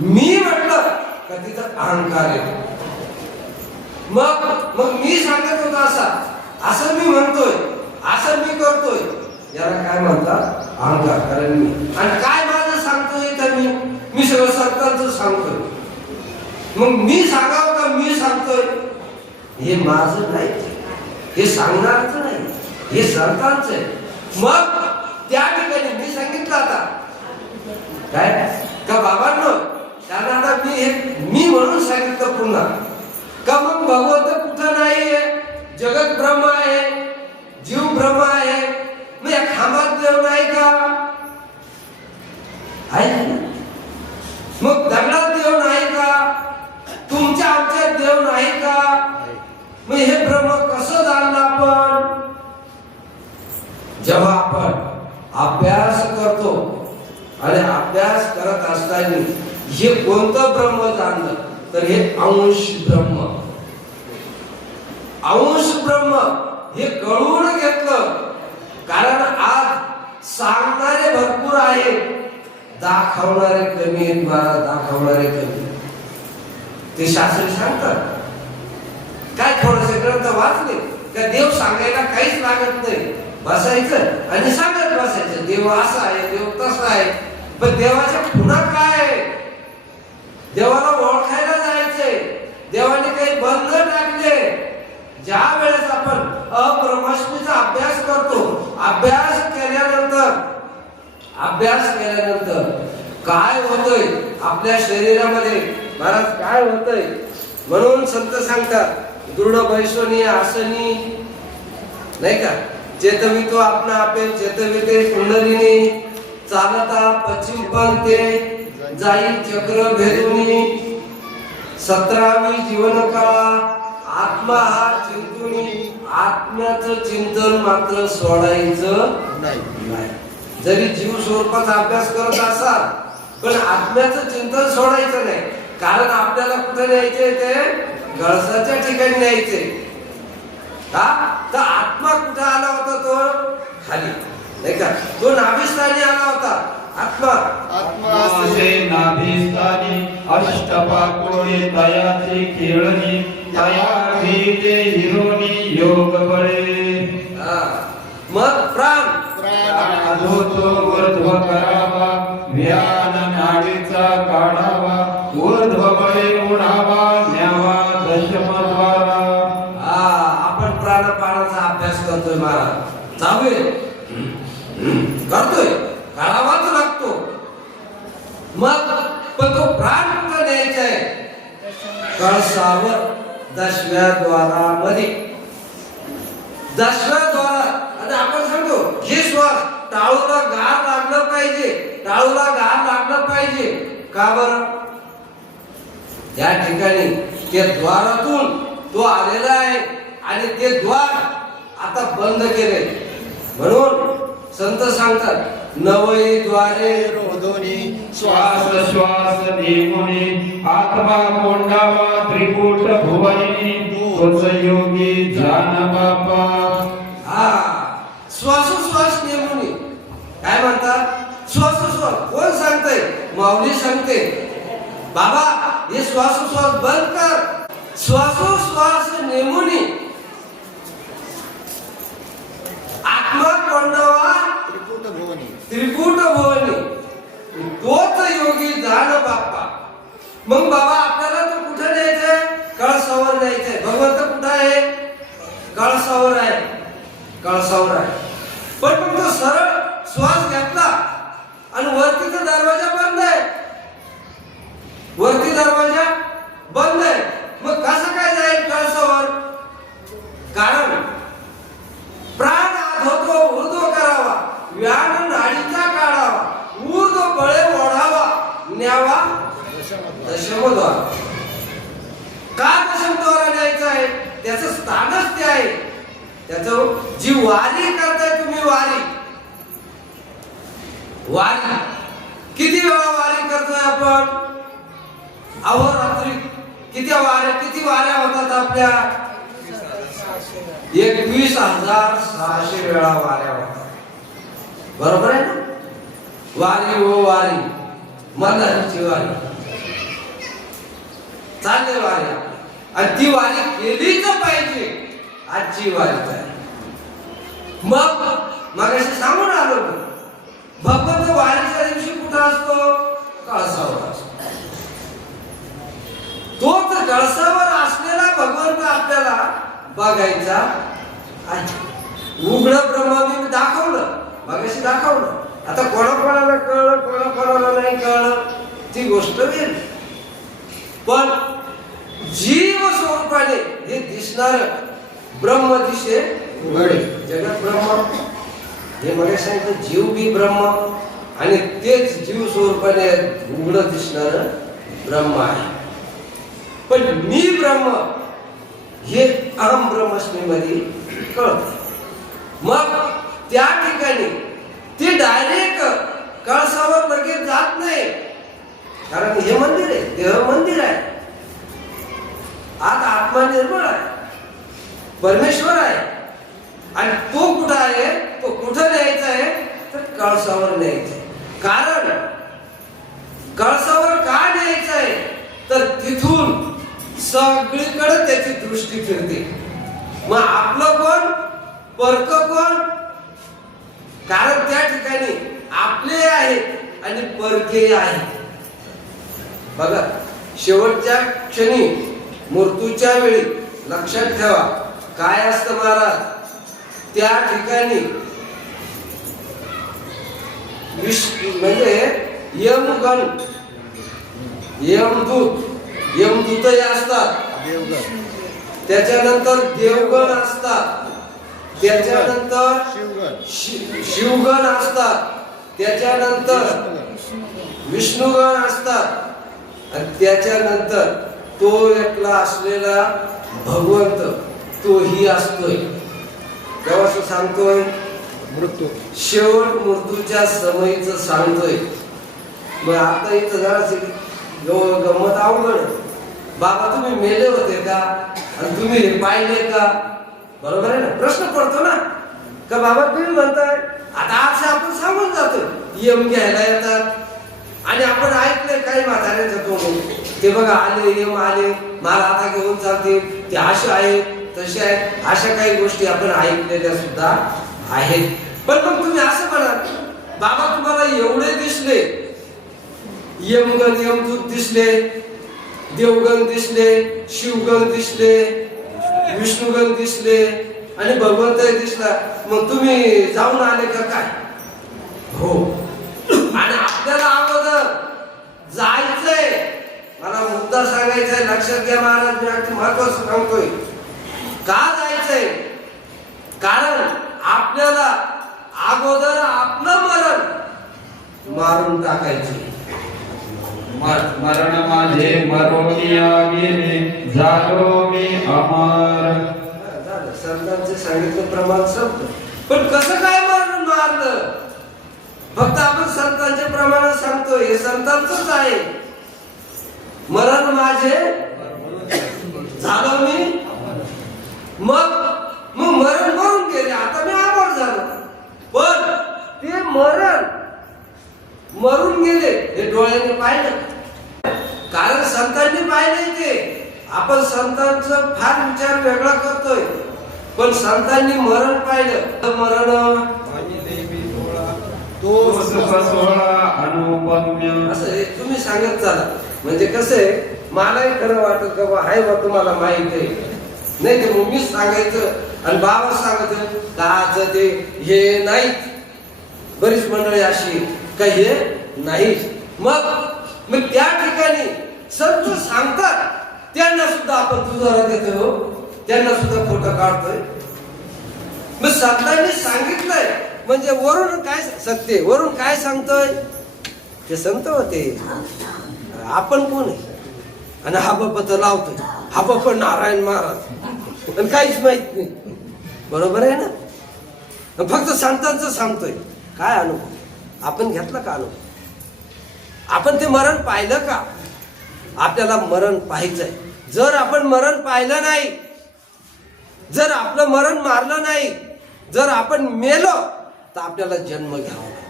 मी म्हटलं का तिथं अहंकार येतो. मग मग मी सांगत होता असा, असं मी म्हणतोय, असं मी करतोय, याला काय म्हणतात? अहंकार. कारण मी, आणि काय माझं सांगतोय तर मी सगळं संतांचं सांगतोय. मग मी सांगावं का मी सांगतोय? हे माझं नाही, हे सांगणारच नाही, हे संतांचं आहे. मग त्या ठिकाणी मी सांगितलं आता काय का बाबांनो, त्यांना आता मी म्हणून सांगितलं पुन्हा का मग भगवंत कुठं नाहीये, जगत ब्रह्म आहे, जीव ब्रह्म आहे. मग या खांबात देव नाही का? आहे. मग दगडात देव नाही का? तुमच्या आमच्यात देव नाही का? मग हे ब्रह्म कसं जाणलं आपण? जेव्हा आपण अभ्यास करतो, आणि अभ्यास करत असताना हे कोणतं ब्रह्म जाणलं तर हे अंश ब्रह्म. अंश ब्रह्म हे कळून घेतलं. कारण आज सांगणारे भरपूर आहेत, दाखवणारे कमी आहेत. मला दाखवणारे कमी. ते शास्त्री सांगतात काय, थोडेसे ग्रंथ वाचले का देव सांगायला काहीच लागत नाही, बसायचं आणि सांगत बसायचं देव असा आहे, देव तसा आहे. पण देवाच्या खुणा काय आहे? देवाला ओळखायला जायचंय. देवाने काही बंध टाकले. ज्या वेळेस आपण अब्रह्मस्मीचा अभ्यास करतो, अभ्यास केल्यानंतर काय होतंय आपल्या शरीरामध्ये, महाराज काय होतंय? म्हणून संत सांगतात दृढ बैसोनी आसनी, नाही का, चेतवितो आपणा आपे चेतविते कुंडलिनी, चालता पश्चिम पंथे जाईल चक्र भेदुनी, 17वी जीवन काळा आत्मा हा चिंतुनी. आत्म्याचं चिंतन मात्र सोडायचं नाही. जरी जीव स्वरूपाचा अभ्यास करत असाल, पण आत्म्याचं चिंतन सोडायचं नाही. कारण आपल्याला कुठे न्यायचे? ते गळसाच्या ठिकाणी न्यायचे. का तर आत्मा कुठे आला होता? तो खाली, नाही का, तो नाभिस्थानी आला होता. आत्मा आत्मासे नाभिस्थानी अष्टपाकोळे तयाचे खेळणी, तया भीते हिरोनी योग बळे. मग प्राण अधोतो ऊर्ध्व करावा, व्यान नाडीचा काढावा, ऊर्ध्व बळे उडावा, न्यावा दशमद्वारा. आपण प्राणपानाचा अभ्यास करतोय महाराज, चालू करतोय, काढावाच लागतो. मग पण तो प्राण कुठं न्यायचा आहे? कळसावर 10व्या द्वारामध्ये, 10व्या द्वारात. आणि आपण सांगतो हे श्वास टाळूला गार लागलं पाहिजे, टाळूला गार लागलं पाहिजे. का बरं? या ठिकाणी त्या द्वारातून तो आलेला आहे, आणि ते द्वार आता बंद केले. म्हणून संत सांगतात नवई द्वारे रोधोनी, श्वास श्वास नेमुनी, आत्मा कोंडावा त्रिकूट भुवनी, तोच योगी जान बापा. श्वासोश्वास नेमुनी काय म्हणतात? श्वासोश्वास कोण सांगतंय? माऊली सांगते. बाबा हे श्वासोश्वास बंद कर. श्वासोश्वास नेमुनी आत्मा कोंडावा त्रिकूट भुवनी, तोच योगी जाण बाप्पा. मग बाबा आपल्याला तो कुठे न्यायचंय? कळसावर न्यायचंय. भगवंत कुठं आहे? कळसावर आहे, कळसावर आहे. पण मग तो सरळ श्वास घेतला आणि वरतीचा दरवाजा बंद आहे, वरती दरवाजा बंद आहे. मग कसं काय जाईल कळसावर? कारण प्राण आधोतो ऊर्ध्व करावा, व्यान नाडीचा काढावा, ऊर्ध्व बळे ओढावा, न्यावा दशमद्वार. त्याचं स्थानच ते आहे. त्याचं जी वारी करताय तुम्ही, वारी किती वेळा वारी करतोय आपण? अहोरात्री किती वाऱ्या होतात आपल्या? 21,600 वेळा वाऱ्या होतात. बरोबर आहे ना? वारी हो वारी, मल्हारीची वारी चालले वारी, आणि ती वारी केलीच पाहिजे. आजची वारी आहे. मग अशी सांगून आलो मी, भगवंत वारीच्या दिवशी कुठं असतो? कळसावर असतो. तोच कळसावर असलेला भगवंत आपल्याला बघायचा आहे. उघड ब्रह्म मी दाखवलं. आता कोणाकोणाला कळलं, कोणाकोणाला नाही कळलं, ती गोष्ट वेगळी. पण जीव स्वरूपाने हे दिसणार ब्रह्म दिसे उघडे. जगत ब्रह्म, हे मला सांगितलं, जीव बी ब्रह्म, आणि तेच जीव स्वरूपाने उघड दिसणार ब्रह्म आहे. पण मी ब्रह्म हे अहम ब्रह्मस्मी मध्ये कळत. मग त्या ठिकाणी ते डायरेक्ट कळसावर लगेच जात नाही, कारण हे मंदिर आहे, देह मंदिर आहे. आज आत्मा निर्मळ आहे, परमेश्वर आहे, आणि तो कुठं आहे? तो कुठं न्यायचा आहे? तर कळसावर न्यायचा आहे. कारण कळसावर का न्यायचं आहे? तर तिथून सगळीकडे त्याची दृष्टी फिरते. मग आपलं कोण, परक कोण? कारण त्या ठिकाणी आपले आहेत आणि परके आहेत. बघा, शेवटच्या क्षणी, मृत्यूच्या वेळी लक्षात ठेवा काय असतं महाराज. त्या ठिकाणी म्हणजे यमगण, यमदूतही असतात, त्याच्यानंतर देवगण असतात, त्याच्यानंतर शिवगण असतात, त्याच्यानंतर विष्णुगण असतात, आणि त्याच्यानंतर तो एकला असलेला भगवंत तोही असतोय. तेव्हा सांगतोय शेवट मृत्यूच्या समयीच सांगतोय. मग आता इथं जरा गंमत अवघड. बाबा तुम्ही मेले होते का, आणि तुम्ही हे पाहिले का? बरोबर आहे ना, प्रश्न पडतो ना, का बाबा तुम्ही म्हणताय. आता आज आपण सांगून जातो, यम घ्यायला येतात, आणि आपण ऐकलंय काही म्हाताऱ्यांच्या तोंडून, ते बघा आले, यम आले, मला आता घेऊन चालतील, ते असे आहेत, तसे आहेत, अशा काही गोष्टी आपण ऐकलेल्या सुद्धा आहेत. पण मग तुम्ही असं म्हणा, बाबा तुम्हाला एवढे दिसले, यमगण यमदूत दिसले, देवगण दिसले, शिवगण दिसले, विष्णुगण दिसले, आणि भगवंत दिसला, मग तुम्ही जाऊन आले का काय? हो. आणि आपल्याला अगोदर जायचंय. मला मुद्दा सांगायचा आहे, लक्षात घ्या महाराज, मी अगदी महत्वाचं सांगतोय. का जायचंय? कारण आपल्याला अगोदर आपलं मरण मारून टाकायचे. मरण माझे मरोनिया गेले, झालो मी अमर. संतांचे सांगितलं प्रमाण संपलं. पण कसं काय मरण मारलं? फक्त आपण संतांचे प्रमाण सांगतोय, हे संतांचंच आहे. मरण माझे झालो मी, मग मरण मरून गेले, आता मी अमर झालो. पण ते मरण मरून गेले हे डोळ्याने पाहिलं, कारण संतांनी पाहिलं. ते आपण संतांचं फार विचार वेगळा करतोय, पण संतांनी मरण पाहिलं. मरण तो अनुपम्य असं तुम्ही सांगत चला. म्हणजे कसं आहे, मलाही खरं वाटत का बा हाय बा तुम्हाला माहित आहे, नाही ते मग मीच सांगायचं, आणि बाबा सांगत काच ते हे नाही. बरीच मंडळी अशी काही हे नाही. मग त्या ठिकाणी संत सांगतात, त्यांना सुद्धा आपण दुजारा देतोय, त्यांना सुद्धा खोटं काढतोय. मग संतांनी सांगितलंय म्हणजे वरून काय सत्य, वरून काय सांगतोय? ते संत होते, आपण कोण आहे? आणि हा बाप्पा तर लावतोय, हा बाप्पा नारायण महाराज. आणि काहीच माहित नाही. बरोबर आहे ना? फक्त संतांचं सांगतोय. काय अनुभव आपण घेतला का अनुभव? आपण ते मरण पाहिलं का? आपल्याला मरण पाहायचंय. जर आपण मरण पाहिलं नाही, जर आपलं मरण मारलं नाही, जर आपण मेलो तर आपल्याला जन्म घ्यावा लागेल.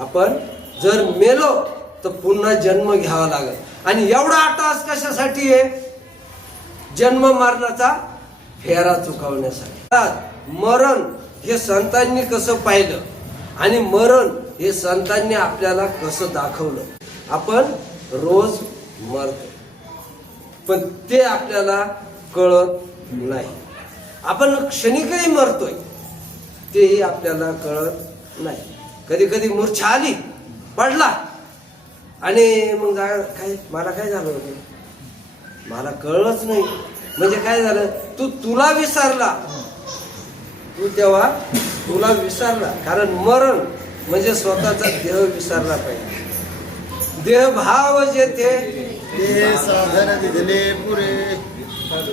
आपण जर मेलो तर पुन्हा जन्म घ्यावा लागेल. आणि एवढा अट्टहास कशासाठी आहे? जन्म मरणाचा फेरा चुकवण्यासाठी. मरण हे संतांनी कसं पाहिलं आणि मरण हे संतांनी आपल्याला कसं दाखवलं. आपण रोज मरतो पण ते आपल्याला कळत नाही. आपण क्षणिकही मरतोय तेही आपल्याला कळत नाही. कधी कधी मूर्छा आली, पडला आणि मग काय मला काय झालं होतं मला कळलंच नाही. म्हणजे काय झालं? तुला विसरला. तू तेव्हा तुला विसरला. कारण मरण म्हणजे स्वतःचा देह विसरला पाहिजे. देह भाव जेथे ते साधन दिले पुरे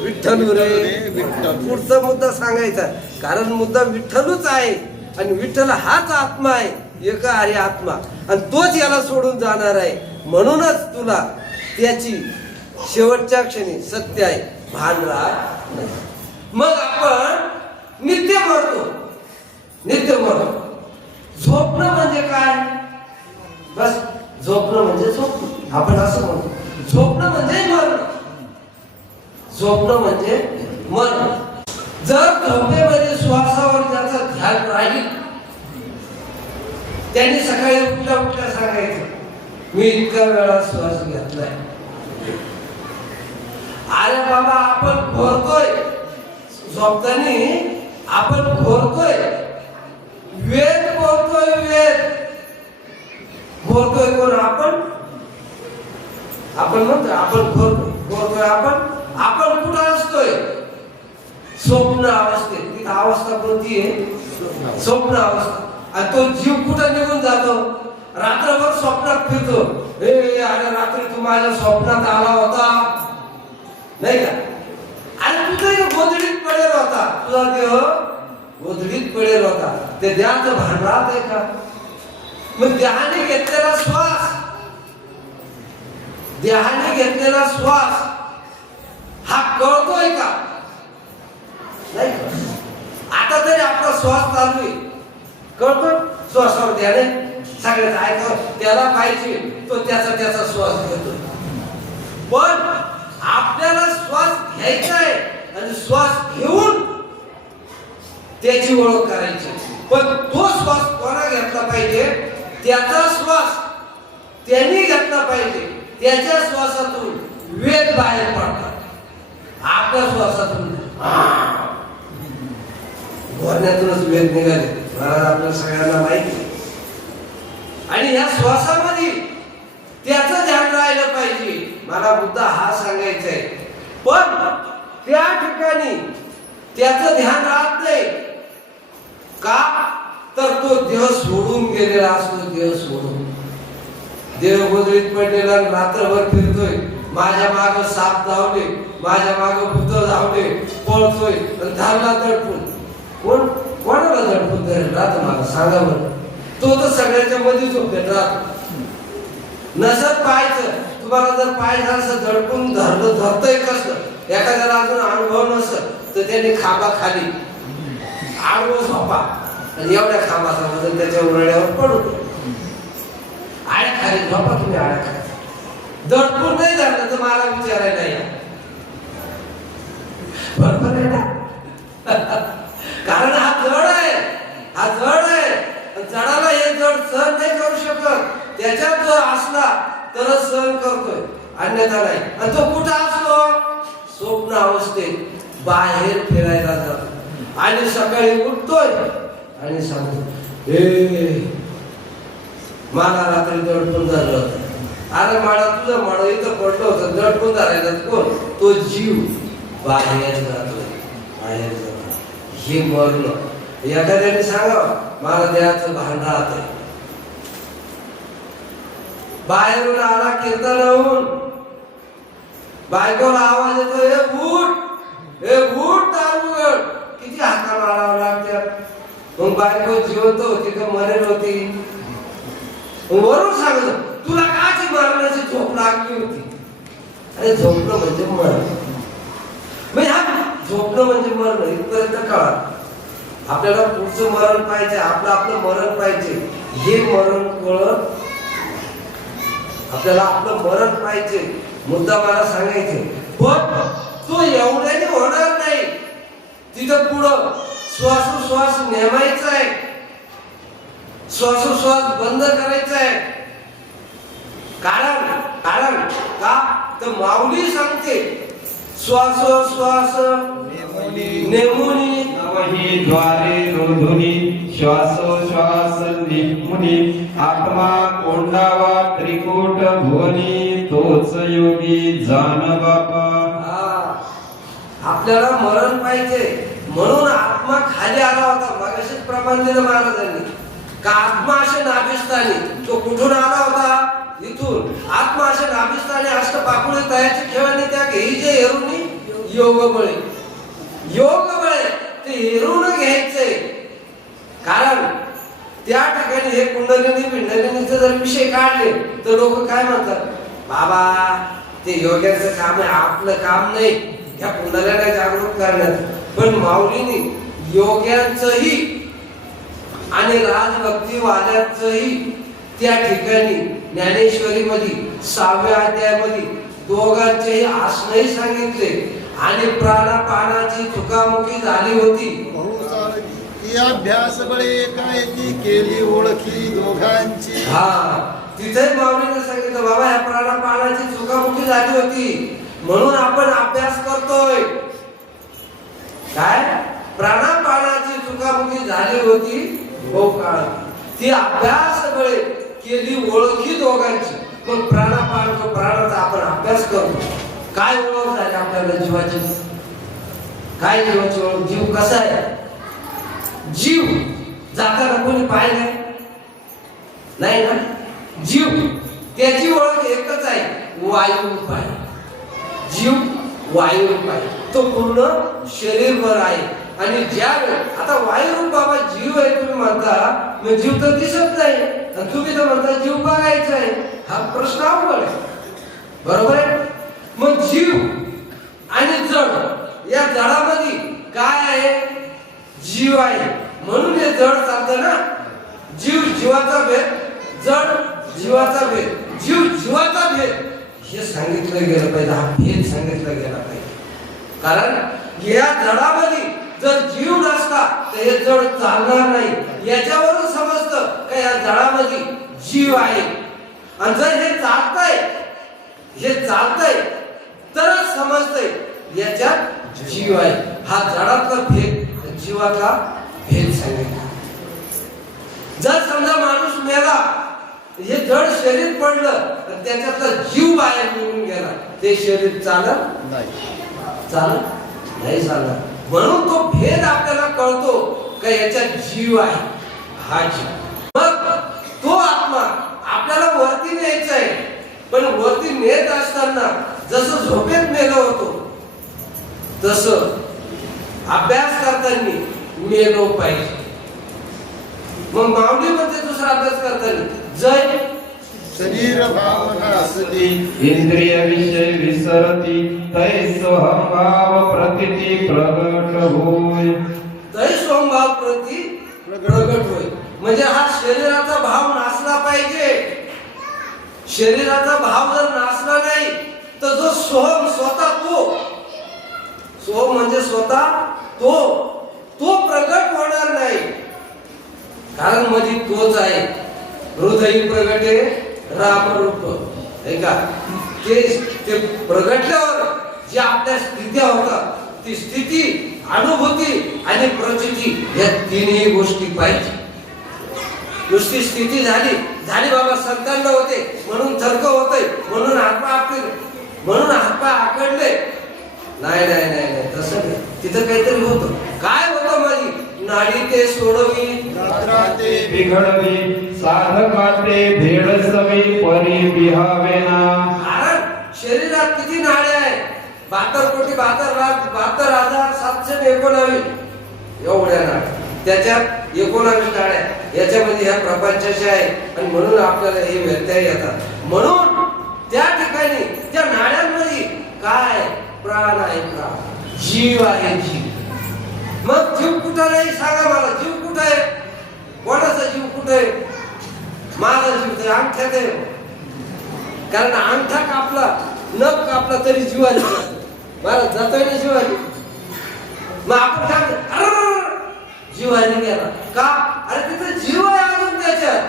विठ्ठल रे. विठ्ठल. पुढचा मुद्दा सांगायचा. कारण मुद्दा विठ्ठलच आहे आणि विठ्ठल हाच आत्मा आहे, एक आहे आत्मा, आणि तोच याला सोडून जाणार आहे. म्हणूनच तुला त्याची शेवटच्या क्षणी सत्य आहे भान राहत नाही. मग आपण नित्य मरतो, नित्य मरतो. झोपणं म्हणजे काय? बस झोपणं म्हणजे झोपणं. आपण असं म्हणतो झोपणं म्हणजे मरण. झोपणं म्हणजे मरण. जर झोपेमध्ये श्वासावर त्याचं ध्यान राहील, त्यांनी सकाळी उठल्या उठल्या सांगायचं मी इतका वेळा श्वास घेतलाय. अरे बाबा आपण घोरतोय झोपताना, आपण घोरतोय, वेद बोलतोय, वेद घोरतोय. कोण? आपण म्हणतोय आपण घोरतोय. आपण कुठं असतोय? स्वप्न अवस्थेत. तिथं अवस्था कोणती आहे? स्वप्न अवस्था. आणि तो जीव कुठं निघून जातो? रात्रभर स्वप्नात फिरतो. अरे रात्री तू माझ्या स्वप्नात आला होता नाही का? आणि तुझा गोधडीत पडेल होता, तुझा देह गोधडीत पडेल होता. ते देहाचं भान राहत आहे का? मग देहाने घेतलेला श्वास, देहाने घेतलेला श्वास हा कळतोय का? नाही. आता तरी आपला श्वास चालू आहे, कळतोय? श्वासावर ध्यान सगळ्यात ऐकतो. त्याला पाहिजे तो त्याचा श्वास घेतोय. पण आपल्याला श्वास घ्यायचा आहे आणि श्वास घेऊन त्याची ओळख करायची. पण तो श्वास कोणा घेतला पाहिजे? त्याचा श्वास त्यांनी घेतला पाहिजे. त्याच्या श्वासातून वेद बाहेर पडतात. आपल्या श्वासातून घोरण्यातूनच वेद निघाले. आपल्या सगळ्यांना माहिती. आणि या श्वासामध्ये त्याचं ध्यान राहिलं पाहिजे. मला मुद्दा हा सांगायचा आहे. पण त्या ठिकाणी त्याचं ध्यान राहत नाही का? तर तो देह सोडून गेलेला असतो. देह सोडून, देह गोधडीत पडलेला रात्रभर फिरतोय. माझ्या माग साप धावले, माझ्या माग भूत धावले, पळतोय आणि धावला दडपून. कोणाला दडपून धरेल राहत? मला सांगा बरं. तो तर सगळ्याच्या मध्ये झोपेल राहतो. नसत पाहायचं. तुम्हाला जर पाहायचं असं दडपून धरतोय कसं, एखाद्याला अजून अनुभव नसत तर त्याने खांबा खाली आडवं झोपा आणि एवढ्या खांबाचा बदल त्याच्या उरड्यावर पडू दे. आड्या खाली झोपा तुम्ही. आड्या खाली दडपून नाही झालं तर मला विचारायला या. बरोबर आहे ना? कारण हा जड आहे, हा जड आहे. जडाला हे जड सहन नाही करू शकत. त्याच्यात जो असला तरच सहन करतोय, अन्यथा नाही. आणि तो कुठं असतो? स्वप्न अवस्थेत बाहेर फिरायला जातो आणि सकाळी उठतोय आणि सांगतो मला रात्री दडपून झालं होतं. अरे मला तुझं मड इथं पडलं होतं, दडपून धरायला कोण? तो जीव बाहेर जातोय, बाहेर जातो. हे मरलं. एखाद्याने सांगावं मला देहाचं भान राहत आहे. बाहेरून आला कीर्तन होऊन, बायकोला आवाज येतो हे उठ, हे उठ दार उघड. किती हाका मारावं लागतात. मग बायको जिवंत होती का मरेल होती. वरून सांगत तुला काची मरणाची झोप लागली होती. अरे झोपणं म्हणजे मरण. म्हणजे हा झोपणं म्हणजे मरण इथपर्यंत कळा. आपल्याला पुढचं मरण पाहिजे, आपलं मरण पाहिजे. हे मरण कळत आपल्याला आपलं मरण पाहिजे. मुद्दा मला सांगायचे पण तो एवढ्याने होणार नाही. तिथं पुढं श्वासोश्वास नेमायचा आहे, श्वासोश्वास बंद करायचा आहे. कारण का तर माऊली सांगते श्वासोश्वास नेमुनी नवहि द्वारे रोधुनी श्वासोश्वास निमुनी आत्मा कोंडावा त्रिकूट भुवनी तोच योगी जान बापा. आपल्याला मरण पाहिजे म्हणून आत्मा खाली आला होता. मगाशीच प्रमाण दिलं महाराजांनी का आत्मा असे नाभिस्थानी. तो कुठून आला होता? इथून. आत्मा असे नाभिस्थानी अष्टपाकुळे तयाची खेळणी त्या घेईचे हेरुनी योग बळे. योग बळे ते हेरून घ्यायचे. कारण त्या ठिकाणी हे कुंडलिनी पिंडलिनीचे जर विषय काढले तर लोक काय म्हणतात, बाबा ते योग्याचं काम आहे, आपलं काम नाही या कुंडल्याला जागृत करण्यात. पण माऊलीने योग्यांचंही आणि राजभक्तीवाल्याचंही त्या ठिकाणी ज्ञानेश्वरी मध्ये 6व्या अध्यायामध्ये दोघांचेही आसनही सांगितले. आणि प्राणापानाची चुकामुकी झाली होती. ती अभ्यास बळे काय ती केली ओळखी दोघांची. तिथे माऊलीने सांगितलं बाबा या प्राणापानाची चुकामुकी झाली होती म्हणून आपण अभ्यास करतोय. काय प्राणापानाची चुकामुकी झाली होती हो काळ. ती अभ्यास बळे केली ओळखी दोघांची. मग प्राणाचा आपण अभ्यास करतो. काय ओळख झाली आपल्याला जीवाची? काय जीवाची ओळख? जीव कसा आहे? जीव जाताना कोणी पाहिलंय नाही ना. जीव त्याची ओळख एकच आहे, वायू पाय. जीव वायू पाय तो पूर्ण शरीरभर आहे. आणि ज्या आता वायू बाबा जीव आहे तुम्ही म्हणता, मग जीव तर दिसत नाही आणि तुम्ही तर म्हणता जीव बघायचा आहे. हा प्रश्न अवघड आहे, बरोबर आहे. मग जीव आणि जड या जडामध्ये काय आहे? जीव आहे म्हणून हे जड चालतं ना. जीव जीवाचा भेद, जड जीवाचा भेद, जीव जीवाचा भेद हे सांगितलं गेलं पाहिजे. हा भेद सांगितला गेला पाहिजे. कारण या जडामध्ये जर जीव नसता तर हे जड चालणार नाही. याच्यावरून समजतं का या जडामध्ये जीव आहे. आणि जर हे चालतंय तरच समजतंय याच्यात जीव आहे. हा जडातला भेद, जीवातला भेद सांगितला. जर समजा माणूस मेला, हे जड शरीर पडलं त्याच्यातला जीव बाहेर निघून गेला, ते शरीर चालत नाही चालणार. म्हणून तो भेद आपल्याला कळतो का याच्यात जीव आहे. हा जीव मग तो आत्मा आपल्याला वरती न्यायचा आहे. पण वरती नेत असताना जसं झोपेत मेलो होतो तसं अभ्यास करताना मेलो पाहिजे. मग माऊली मध्ये दुसरा अभ्यास करताना जय शरीर भावना असती इंद्रिय विषय विसरती तै स्वभाव प्रतीती प्रगट होय. तै स्वभाव प्रती प्रगट होय. म्हणजे हा शरीराचा भाव नासला पाहिजे. शरीराचा भाव जर नासला नाही तर जो सोहम स्वतः सोहम म्हणजे स्वतः तो प्रगट होणार नाही. कारण मध्ये तोच आहे. हृदय प्रगटे रामरूप आहे का. ते प्रगटल्यावर जी आपल्या स्थिती होतात ती स्थिती, अनुभूती आणि प्रचिती या तीनही गोष्टी पाहिजे. नुसती स्थिती झाली बाबा संतांना होते म्हणून थरक होतय, म्हणून हातपाय आकडले. नाही तसं नाही. तिथं काहीतरी होतं. काय होतं माझी नाडी ते सोडवी रात्राते बिघडवी साधकाते भेडसवी परी बिहावेना. कारण शरीरात किती नाड्या आहेत 72,72,72,719 एवढ्या नाड्या, त्याच्यात 19 नाड्या याच्यामध्ये ह्या प्रपंचाच्या आहे आणि म्हणून आपल्याला हे व्यत्यय येतात. म्हणून त्या ठिकाणी त्या नाड्यांमध्ये काय प्राण आहे, प्राण जीव आहे, जीव. मग जीव कुठं नाही सांगा मला, जीव कुठं आहे? कोणाचा जीव कुठं आहे? माझा जीव तर अंगठ्यात आहे, कारण अंगठा कापला, नख कापला तरी जीवाली मला जातोय ना जीवाली. मग आपण काय जीवाली गेला का? अरे तिथे जीव आहे अजून त्याच्यात,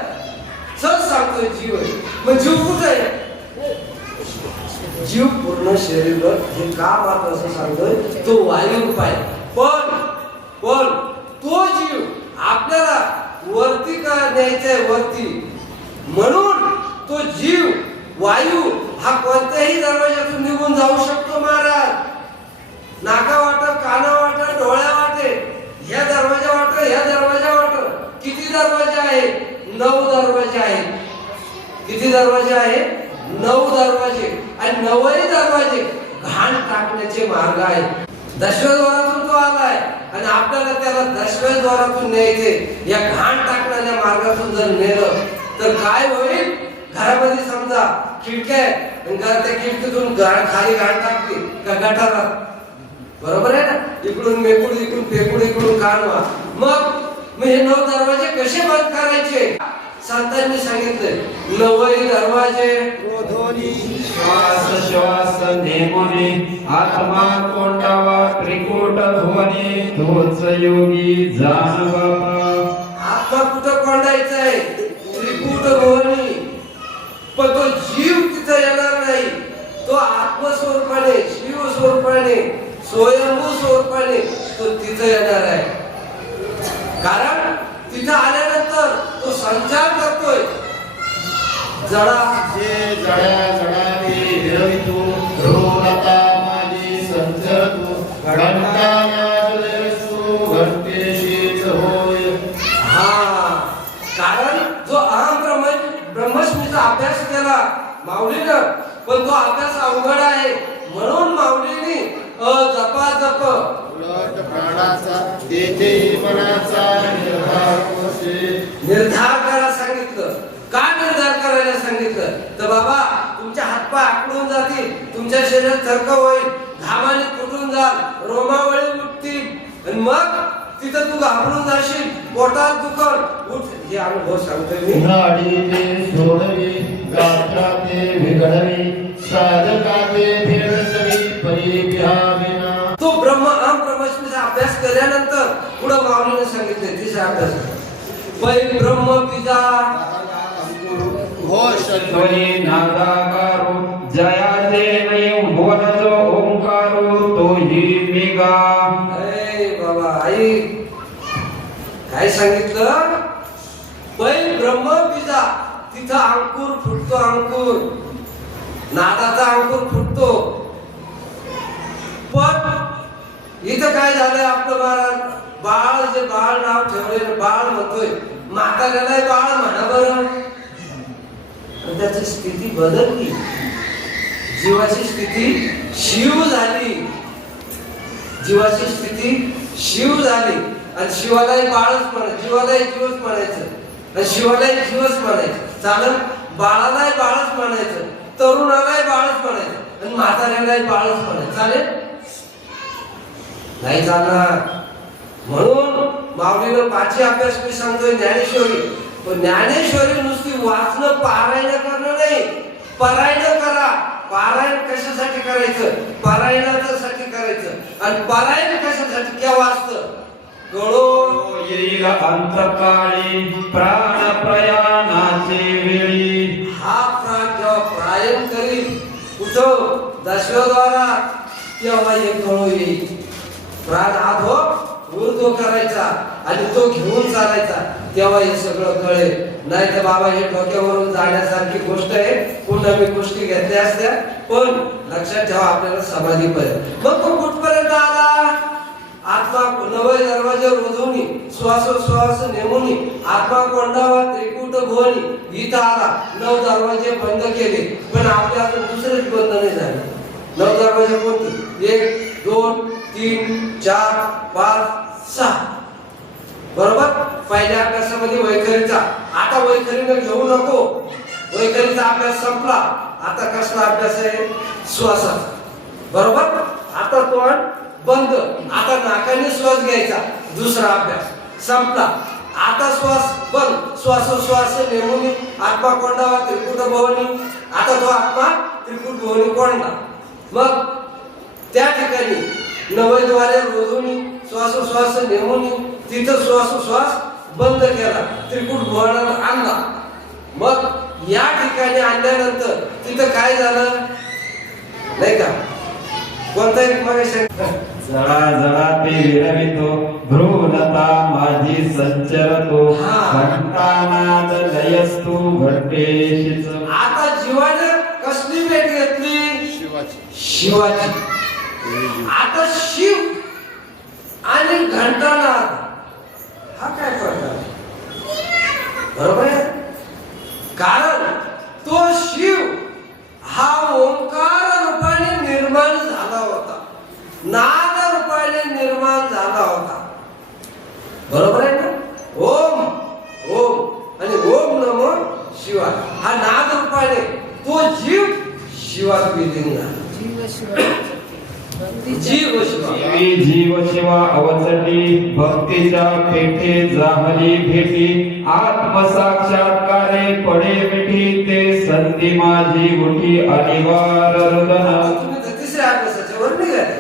सहज सांगतोय जीव आहे. मग जीव कुठं आहे? जीव पूर्ण शरीरभर. हे का महत्वाचं सांगतोय? तो वायुरूप आहे. पण तो जीव आपल्याला वरती का न्यायचा आहे? वरती. म्हणून तो जीव वायू हा कोणत्याही दरवाजातून निघून जाऊ शकतो महाराज. नाका वाट, काना वाट, डोळ्या वाटे, ह्या दरवाजा वाट, ह्या दरवाजा वाट. किती दरवाजे आहे? 9 दरवाजे आहेत. किती दरवाजे आहे? 9 दरवाजे. आणि 9ही दरवाजे घाण टाकण्याचे मार्ग आहेत. 10व्या द्वारातून तो आलाय आणि आपल्याला त्याला 10व्या द्वारातून न्यायचे. या घाण टाकण्याच्या मार्गातून जर नेलं तर काय होईल? घरामध्ये समजा खिडक्या आहे, त्या खिडकीतून खाली घाण टाकली का गटारात, बरोबर आहे ना? इकडून मेकुड, इकडून फेकूड, इकडून काढवा. मग हे 9 दरवाजे कसे बंद करायचे? संतांनी सांगितले 9ही दरवाजे क्रोधोनी श्वास श्वास नेमोने आत्मा कोंडावा त्रिकूट भुवने तोच योगी जाण बाबा. आत्मा कुठं कोंडायचा आहे? त्रिकूट भुवनी. पण तो जीव तिथं येणार नाही. तो आत्मस्वरूपाने, शिव स्वरूपाने, स्वयंभू स्वरूपाने तो तिथं येणार आहे. कारण तिथं आल्यानंतर तो संचार करतोय. जडा जे जड्या जडाने विरवितो रोगता माझी संचरतो घंटा नाजलेसु घंटेशीच होय. हा, कारण जो अहम ब्रह्मस्मीचा अभ्यास केला माऊलीनं, पण तो अभ्यास अवघड आहे. म्हणून माऊलीने जपा जप उलट प्राणाचा तेथेही मनाचा निर्धार करा सांगितलं. का निर्धार करायला सांगितलं? तर बाबा तुमच्या हातपाय आकडून जातील, तुमच्या शरीरात थरक होईल, घामाने फुटून जाल, रोमावळी उठतील आणि मग तिथं तू घाबरून जाशील, पोटात दुखल. उठ, हे अनुभव सांगतोय मी. नाडीने सोडवी गात्राते विघडवी साधकाते फिरसवी परिविहाविना. तो ब्रह्मस्मीचा अभ्यास केल्यानंतर पुढे माऊलीने सांगितले तिसरा अभ्यास ब्रह्म बीजा घोष ध्वनी नादाकारो जयाचे नाही बोलतो ओंकारो तोही मेगा. बाबा आई काय सांगितलं? ब्रह्म बीजा. तिथं अंकुर फुटतो, अंकुर नादाचा अंकुर फुटतो. पण इथं काय झालंय? आपलं महाराज बाळ, जे बाळ नाव ठेवलेलं बाळ म्हणतोय, म्हाताऱ्याला बाळ म्हणा बरं. त्याची स्थिती बदलली, जीवाची स्थिती शिव झाली. जीवाची स्थिती शिव झाली आणि शिवालाही बाळच म्हणायचं, जीवालाही जीवच म्हणायचं आणि शिवालाही जीवच म्हणायचं. चालेल? बाळालाही बाळच म्हणायचं, तरुणालाही बाळच म्हणायचं आणि म्हाताऱ्यालाही बाळच म्हणायचं. चालेल? नाही चालणार. म्हणून माऊलीनं 5ही अभ्यास मी सांगतोय ज्ञानेश्वरी. पण ज्ञानेश्वरी नुसती वाचणं, पारायण करणं नाही, परायण करा. पारायण कशासाठी करायचं? पारायणासाठी करायचं. आणि पारायण कशासाठी? केव्हा असतं? गळो येईल अंतकाळी प्राण प्रयाणाचे वेळी. हा प्राण जेव्हा प्रायण करील कुठं? 10व्या द्वारात, तेव्हा एक गळो येईल. प्राण हात हो ऊर्ध्व करायचा आणि तो घेऊन चालायचा, तेव्हा हे सगळं कळेल. नाही तर बाबा हे डोक्यावरून जाण्यासारखी गोष्ट आहे. पुन्हा मी गोष्टी घेतल्या असत्या, पण लक्षात ठेवा आपल्याला समाधीपर्यंत. मग तो कुठपर्यंत आला? आत्मा 9 दरवाजे रोधवणी, श्वासोश्वास नेमुनी, आत्मा कोंडावा त्रिकूट भुवनी. इथं आला, 9 दरवाजे बंद केले, पण आपल्या अजून दुसरेच बंद नाही झाले. 9 दरवाजे कोणते? 1 2 3 4 5 6. बरोबर. पहिल्या अभ्यासामध्ये वैखरीचा, आता वैखरीनं घेऊ नको, वैखरीचा अभ्यास संपला. आता कसला अभ्यास आहे? श्वासाचा. बरोबर. आता तोंड बंद, आता नाकाने श्वास घ्यायचा. दुसरा अभ्यास संपला. आता श्वास बंद, श्वासोश्वास नेमून आत्मा कोंडावा त्रिकुट भवनी. आता तो आत्मा त्रिकुट भवनी कोंडला. मग त्या ठिकाणी नवद्वारे रोजून श्वासोश्वास नेमून तिथं श्वासोश्वास बंद केला, त्रिकुट भवनाला आणला. मग या ठिकाणी आणल्यानंतर तिथं काय झालं नाही का? कोणताही मग जळा जळा ते विरवितो, भ्रूलता माझी संचरतो, घंटानाद लयस्तु घटेशीच. आता जीवाने कसली भेट घेतली? शिवाची. आता शिव आणि घंटानाद हा काय प्रकार? बरोबर आहे. कारण तो शिव हा ओंकार रूपाने निर्माण झाला होता, नाद रूपाने निर्माण झाला होता. बरोबर आहे ना? ओम ओम आणि ओम नमो शिवाय हा नाद रूपाने तो जीव शिवात विलीन झाला. जीव शिवा अवचटी, भक्तीच्या पेठे जाहली भेटी, आत्मसाक्षात्कारे पडे मिठी, ते संधी माझी उठी अनिवार रुदन. तुम्ही तिसऱ्या अभ्यासाच्या वर निघाले,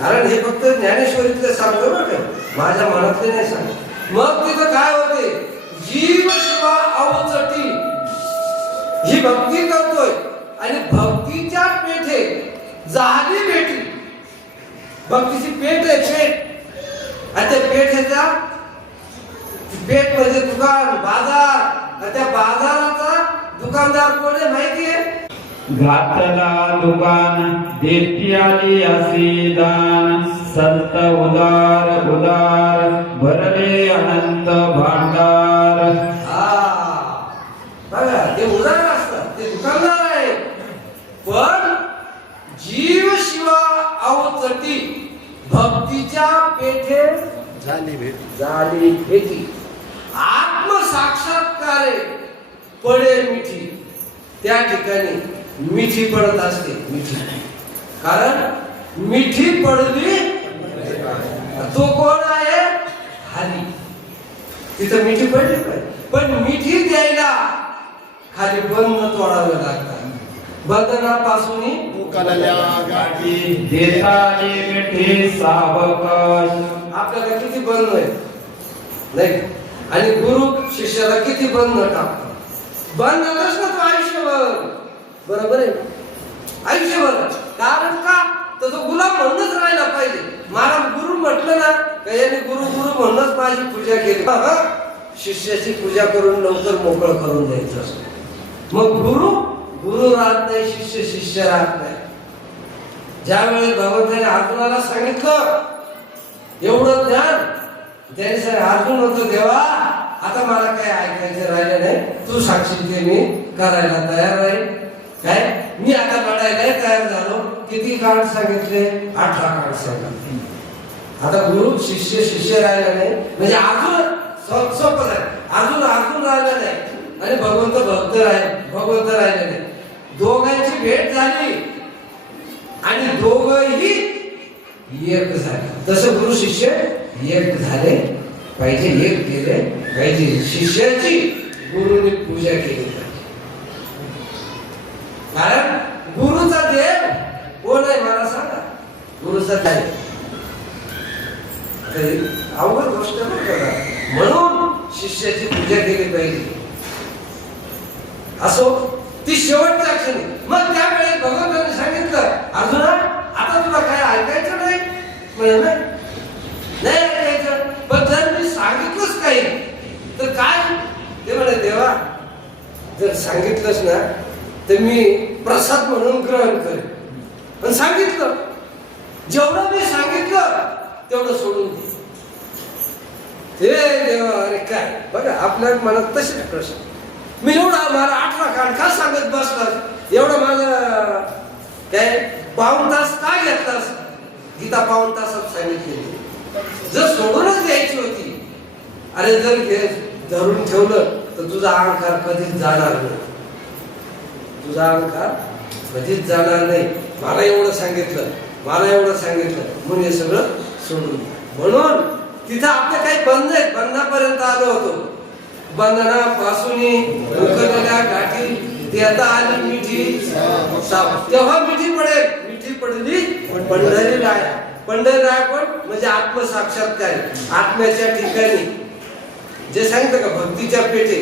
कारण हे फक्त ज्ञानेश्वरीतलं सांगतो बरं का, माझ्या मनातले नाही सांगत. मग तिथं काय होते? जीव शिवा अवचटी, ही भक्ती करतोय आणि भक्तीच्या पेठे जाहली भेटी. भक्तीची पेठ आहे, पेठ. आणि त्या पेठेचा पेठ म्हणजे दुकान, बाजार. आणि त्या बाजाराचा दुकानदार कोण आहे माहिती आहे? घातला दुकान देती आली असे दान, संत उदार उदार भरले अनंत भांडार. बघा, ते उदार असतात, ते दुकानदार आहे. पण जीव शिवा अवचटी, भक्तीच्या पेठे झाली भेट. झाली भेटी, आत्मसाक्षात्कारे पडे मिठी. त्या ठिकाणी मिठी पडत असते, मिठी. कारण मिठी पडली तो कोण आहे? हरी. तिथं मिठी पडली पाहिजे, पण मिठी द्यायला खाली बंद तोडावे लागतात. बंधनापासून मुकालल्या गाठी देता मिठी सावकाश. आपल्याला किती बंद आहे नाही? आणि गुरु शिष्याला किती बंद टाकतो? बंद नसतो तो आयुष्यभर. बरोबर आहे, आयुष्यभर. कारण का? तर तो गुलाम म्हणूनच राहिला पाहिजे. मला गुरु म्हटलं ना का याने गुरु गुरु म्हणूनच माझी पूजा केली. शिष्याची पूजा करून लवकर मोकळं करून द्यायचं असतं. मग गुरु गुरु राहत नाही, शिष्य शिष्य राहत नाही. ज्यावेळेस भगवंताने अर्जुनाला सांगितलं एवढं ज्ञान, त्याने सांगितलं अर्जुन होतो, देवा आता मला काय ऐकायचं राहिलं नाही, तू साक्षी दे, मी करायला तयार राहील. काय मी आता लढायला तयार झालो. किती काळ सांगितले? 18 काळ सांगितले. आता गुरु शिष्य शिष्य राहिला नाही, म्हणजे अजून सोपं आहे. अजून अर्जुन राहिला नाही आणि भगवंत भक्त भगवंत राहिले नाही. दोघांची भेट झाली आणि दोघही एक झाले. तसं गुरु शिष्य एक झाले पाहिजे, एक केले पाहिजे. शिष्याची गुरुने पूजा केली पाहिजे. कारण गुरुचा देव कोण आहे मला सांगा? गुरुचा देव अवघड गोष्ट नाही. म्हणून शिष्याची पूजा केली पाहिजे. असो ती शेवटच्या क्षणी. मग त्यावेळेस भगवंताने सांगितलं अर्जुना आता तुला काय ऐकायचं नाही? म्हणजे नाही ऐकायचं. पण जर मी सांगितलंच काही तर काय? ते म्हणे देवा जर सांगितलंच ना तर मी प्रसाद म्हणून ग्रहण करेन. पण सांगितलं, जेवढं मी सांगितलं तेवढं सोडून दे. हे देवा, अरे काय बघा आपल्या मनात तसेच प्रश्न. मी एवढा मला 18 काळ का सांगत बसला? एवढं माझं काय पाऊण तास का घेतलास? गीता पाऊण तासात सांगितली. जर सोडूनच द्यायची होती, अरे जर धरून ठेवलं तर तुझा अहंकार कधीच जाणार नाही. तुझा अहंकार कधीच जाणार नाही. मला एवढं सांगितलं, मला एवढं सांगितलं म्हणून हे सगळं सोडून. म्हणून तिथं आपले काही बंध आहेत, बंधापर्यंत आलो होतो. बंधनापासून उकळलेल्या गाठी देता आली मिठी साप. तेव्हा मिठी पडेल. मिठी पडली पंढरी राय. पंढरी राय कोण? म्हणजे आत्मसाक्षात्कार. आत्म्याच्या ठिकाणी जे सांगितलं का, भक्तीच्या पेठे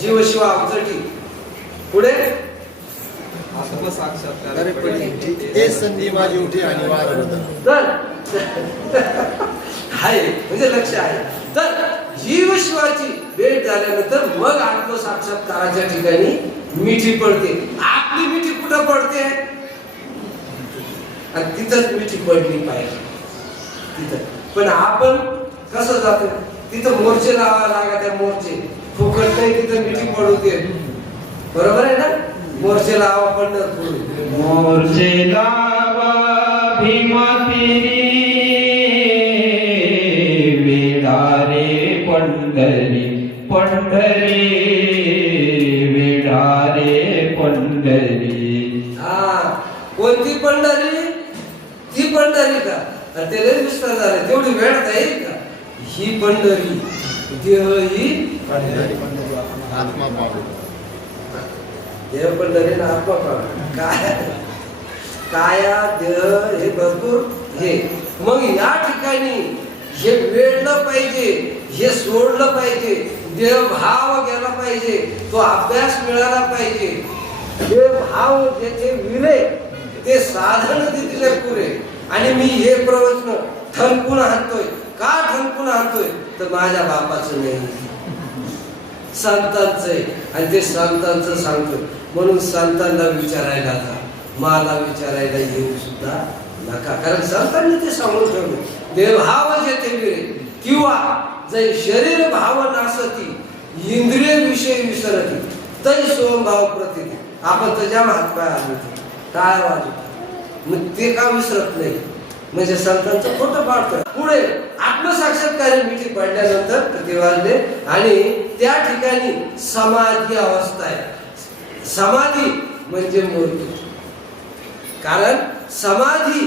जीव शिव अवचटी. पुढे आत्मसाक्षात्कार ते संधी माझी उठी आणि वाद आहे म्हणजे लक्ष आहे. तर जीव शिवाची भेट झाल्यानंतर मग आत्मसाक्षात्काराच्या ठिकाणी मिठी पडते. आपली मिठी कुठं पडते? आणि तिथंच मिठी पडली पाहिजे तिथं. पण आपण कसं जातो तिथं? मोर्चे लावा लागा. त्या मोर्चे फुकट नाही, तिथं मिठी पडू दे. बरोबर आहे ना? मोर्चे लावा पंढरपूर. मोर्चे लावा भीमा तेरी वेडारे पंढरी पंढरी वेडारे पंढरी. हा, कोणती पंढरी? ती पंढरी का? आणि ते लय विस्तार झाले. तेवढी वेळ येईल का? ही पंढरी देह ही आत्मा पाहू. देह पंढरी ना आत्मा पाहू. काय काया देह हे भरपूर हे. मग या ठिकाणी हे वेळलं पाहिजे, हे सोडलं पाहिजे, देह भाव गेला पाहिजे, तो अभ्यास मिळाला पाहिजे. हे भाव ज्याचे विरे ते साधन दिले पुरे. आणि मी हे प्रवचन ठणकून आणतोय. का ठणकून आणतोय? तर माझ्या बापाचं नाही, संतांचं आहे. आणि ते संतांचं सांगतोय. म्हणून संतांना विचारायला जा, मला विचारायला येऊ सुद्धा नका. कारण संतांनी ते सांगून ठेवलं. देवभाव जेथे विरे किंवा जै शरीर भाव नासती इंद्रिय विषय विसरती तै सोमभाव प्रतीती. आपण त्याच्या हातपाय आलो टाळ वाजवतो, मग ते का विसरत नाही? म्हणजे संतांचं खोटं पाडतं. पुढे आत्मसाक्षात्कारी मिठी पडल्यानंतर ते वाजले आणि त्या ठिकाणी समाधी अवस्था आहे. समाधी म्हणजे मृत्यू. कारण समाधी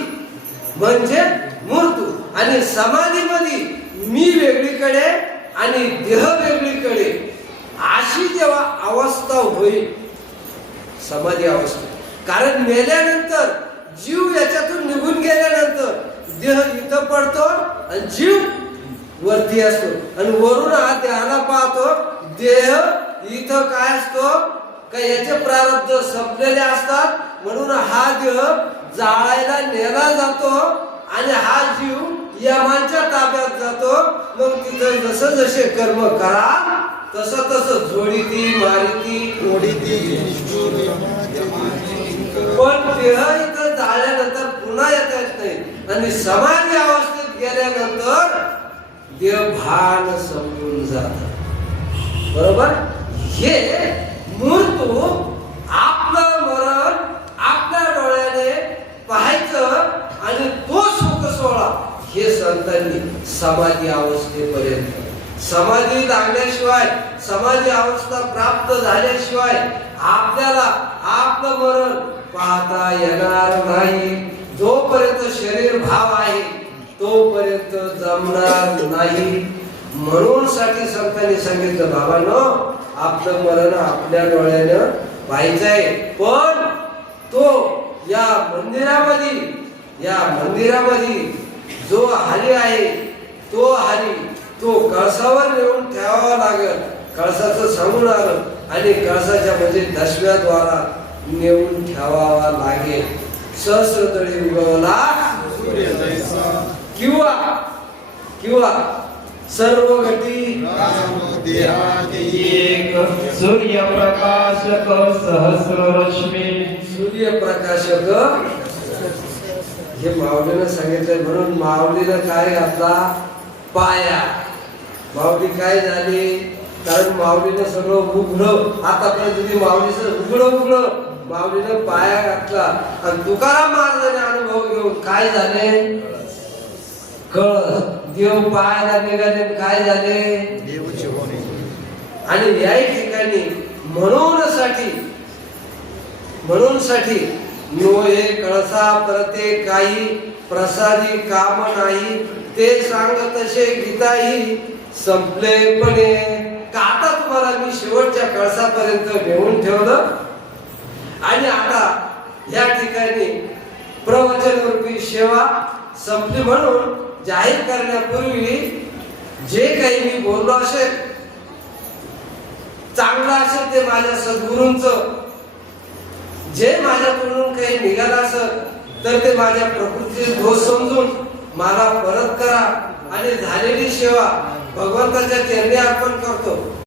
म्हणजे मृत्यू. आणि समाधीमध्ये मी वेगळीकडे आणि देह वेगळीकडे अशी जेव्हा अवस्था होईल समाधी अवस्था. कारण मेल्यानंतर जीव याच्यातून निघून गेल्यानंतर देह इथं पडतो आणि जीव वरती असतो. आणि वरून हा देहाला पाहतो. देह इथं काय असतो का? याचे प्रारब्ध संपलेले असतात. म्हणून हा देह जाळायला नेला जातो आणि हा जीव यमांच्या ताब्यात जातो. मग तिथं जसं जसे कर्म करा तसं तसं झोडीती मारिती ओढीती. पण देह इथं जाळल्यानंतर पुन्हा येता येत नाही. आणि समाधी अवस्थेत गेल्यानंतर देह भान संपून जात. बरोबर? हे मृत्यू आपलं मरण आपल्या डोळ्याने पाहायचं आणि तो सुख सोहळा हे संतांनी समाधी अवस्थेपर्यंत. समाधी लागल्याशिवाय, समाधी अवस्था प्राप्त झाल्याशिवाय आपल्याला आपलं मरण पाहता येणार नाही. जोपर्यंत शरीर भाव आहे तोपर्यंत जमणार नाही. म्हणून साठी संतांनी सांगितलं, बाबांनो आपलं मरण आपल्या डोळ्यानं पाहायचंय. पण तो या मंदिरामध्ये जो हरी आहे तो हरी तो कळसावर नेऊन ठेवावा लागेल. कळसाचं सांगून आलं आणि कळसाच्या म्हणजे दशव्याद्वारा नेऊन ठेवावा लागेल. सहस्रतळी उगवला किंवा सर्व घटी एक सूर्यप्रकाशक सहस्र रश्मी. सूर्यप्रकाशक हे माऊलीनं सांगितलं. म्हणून माऊलीनं काय घातला? पाया. माऊली काय झाली? कारण माऊलीनं सगळं उघडं आतापर्यंत माऊलीचं उघडं माऊलीनं पाया घातला आणि तुकाराम महाराजांनी अनुभव घेऊन काय झाले कळ देव पायाला निघाले काय झाले देवची होणे. आणि याही ठिकाणी म्हणूनसाठी नो हे कळसा परते काही प्रसादी काम नाही ते सांग तसे गीताही संपलेपणे का आता तुम्हाला मी शेवटच्या कळसापर्यंत नेऊन ठेवलं आणि आता या ठिकाणी प्रवचन रूपी सेवा संपली म्हणून जाहीर करण्यापूर्वी जे काही मी बोललो असेल चांगलं असेल ते माझ्या सद्गुरूंचं जे माझ्याकडून काही निघालं असेल तर ते माझ्या प्रकृतीचे दोष समजून मला परत करा आणि झालेली सेवा भगवंताच्या चरणी अर्पण करतो.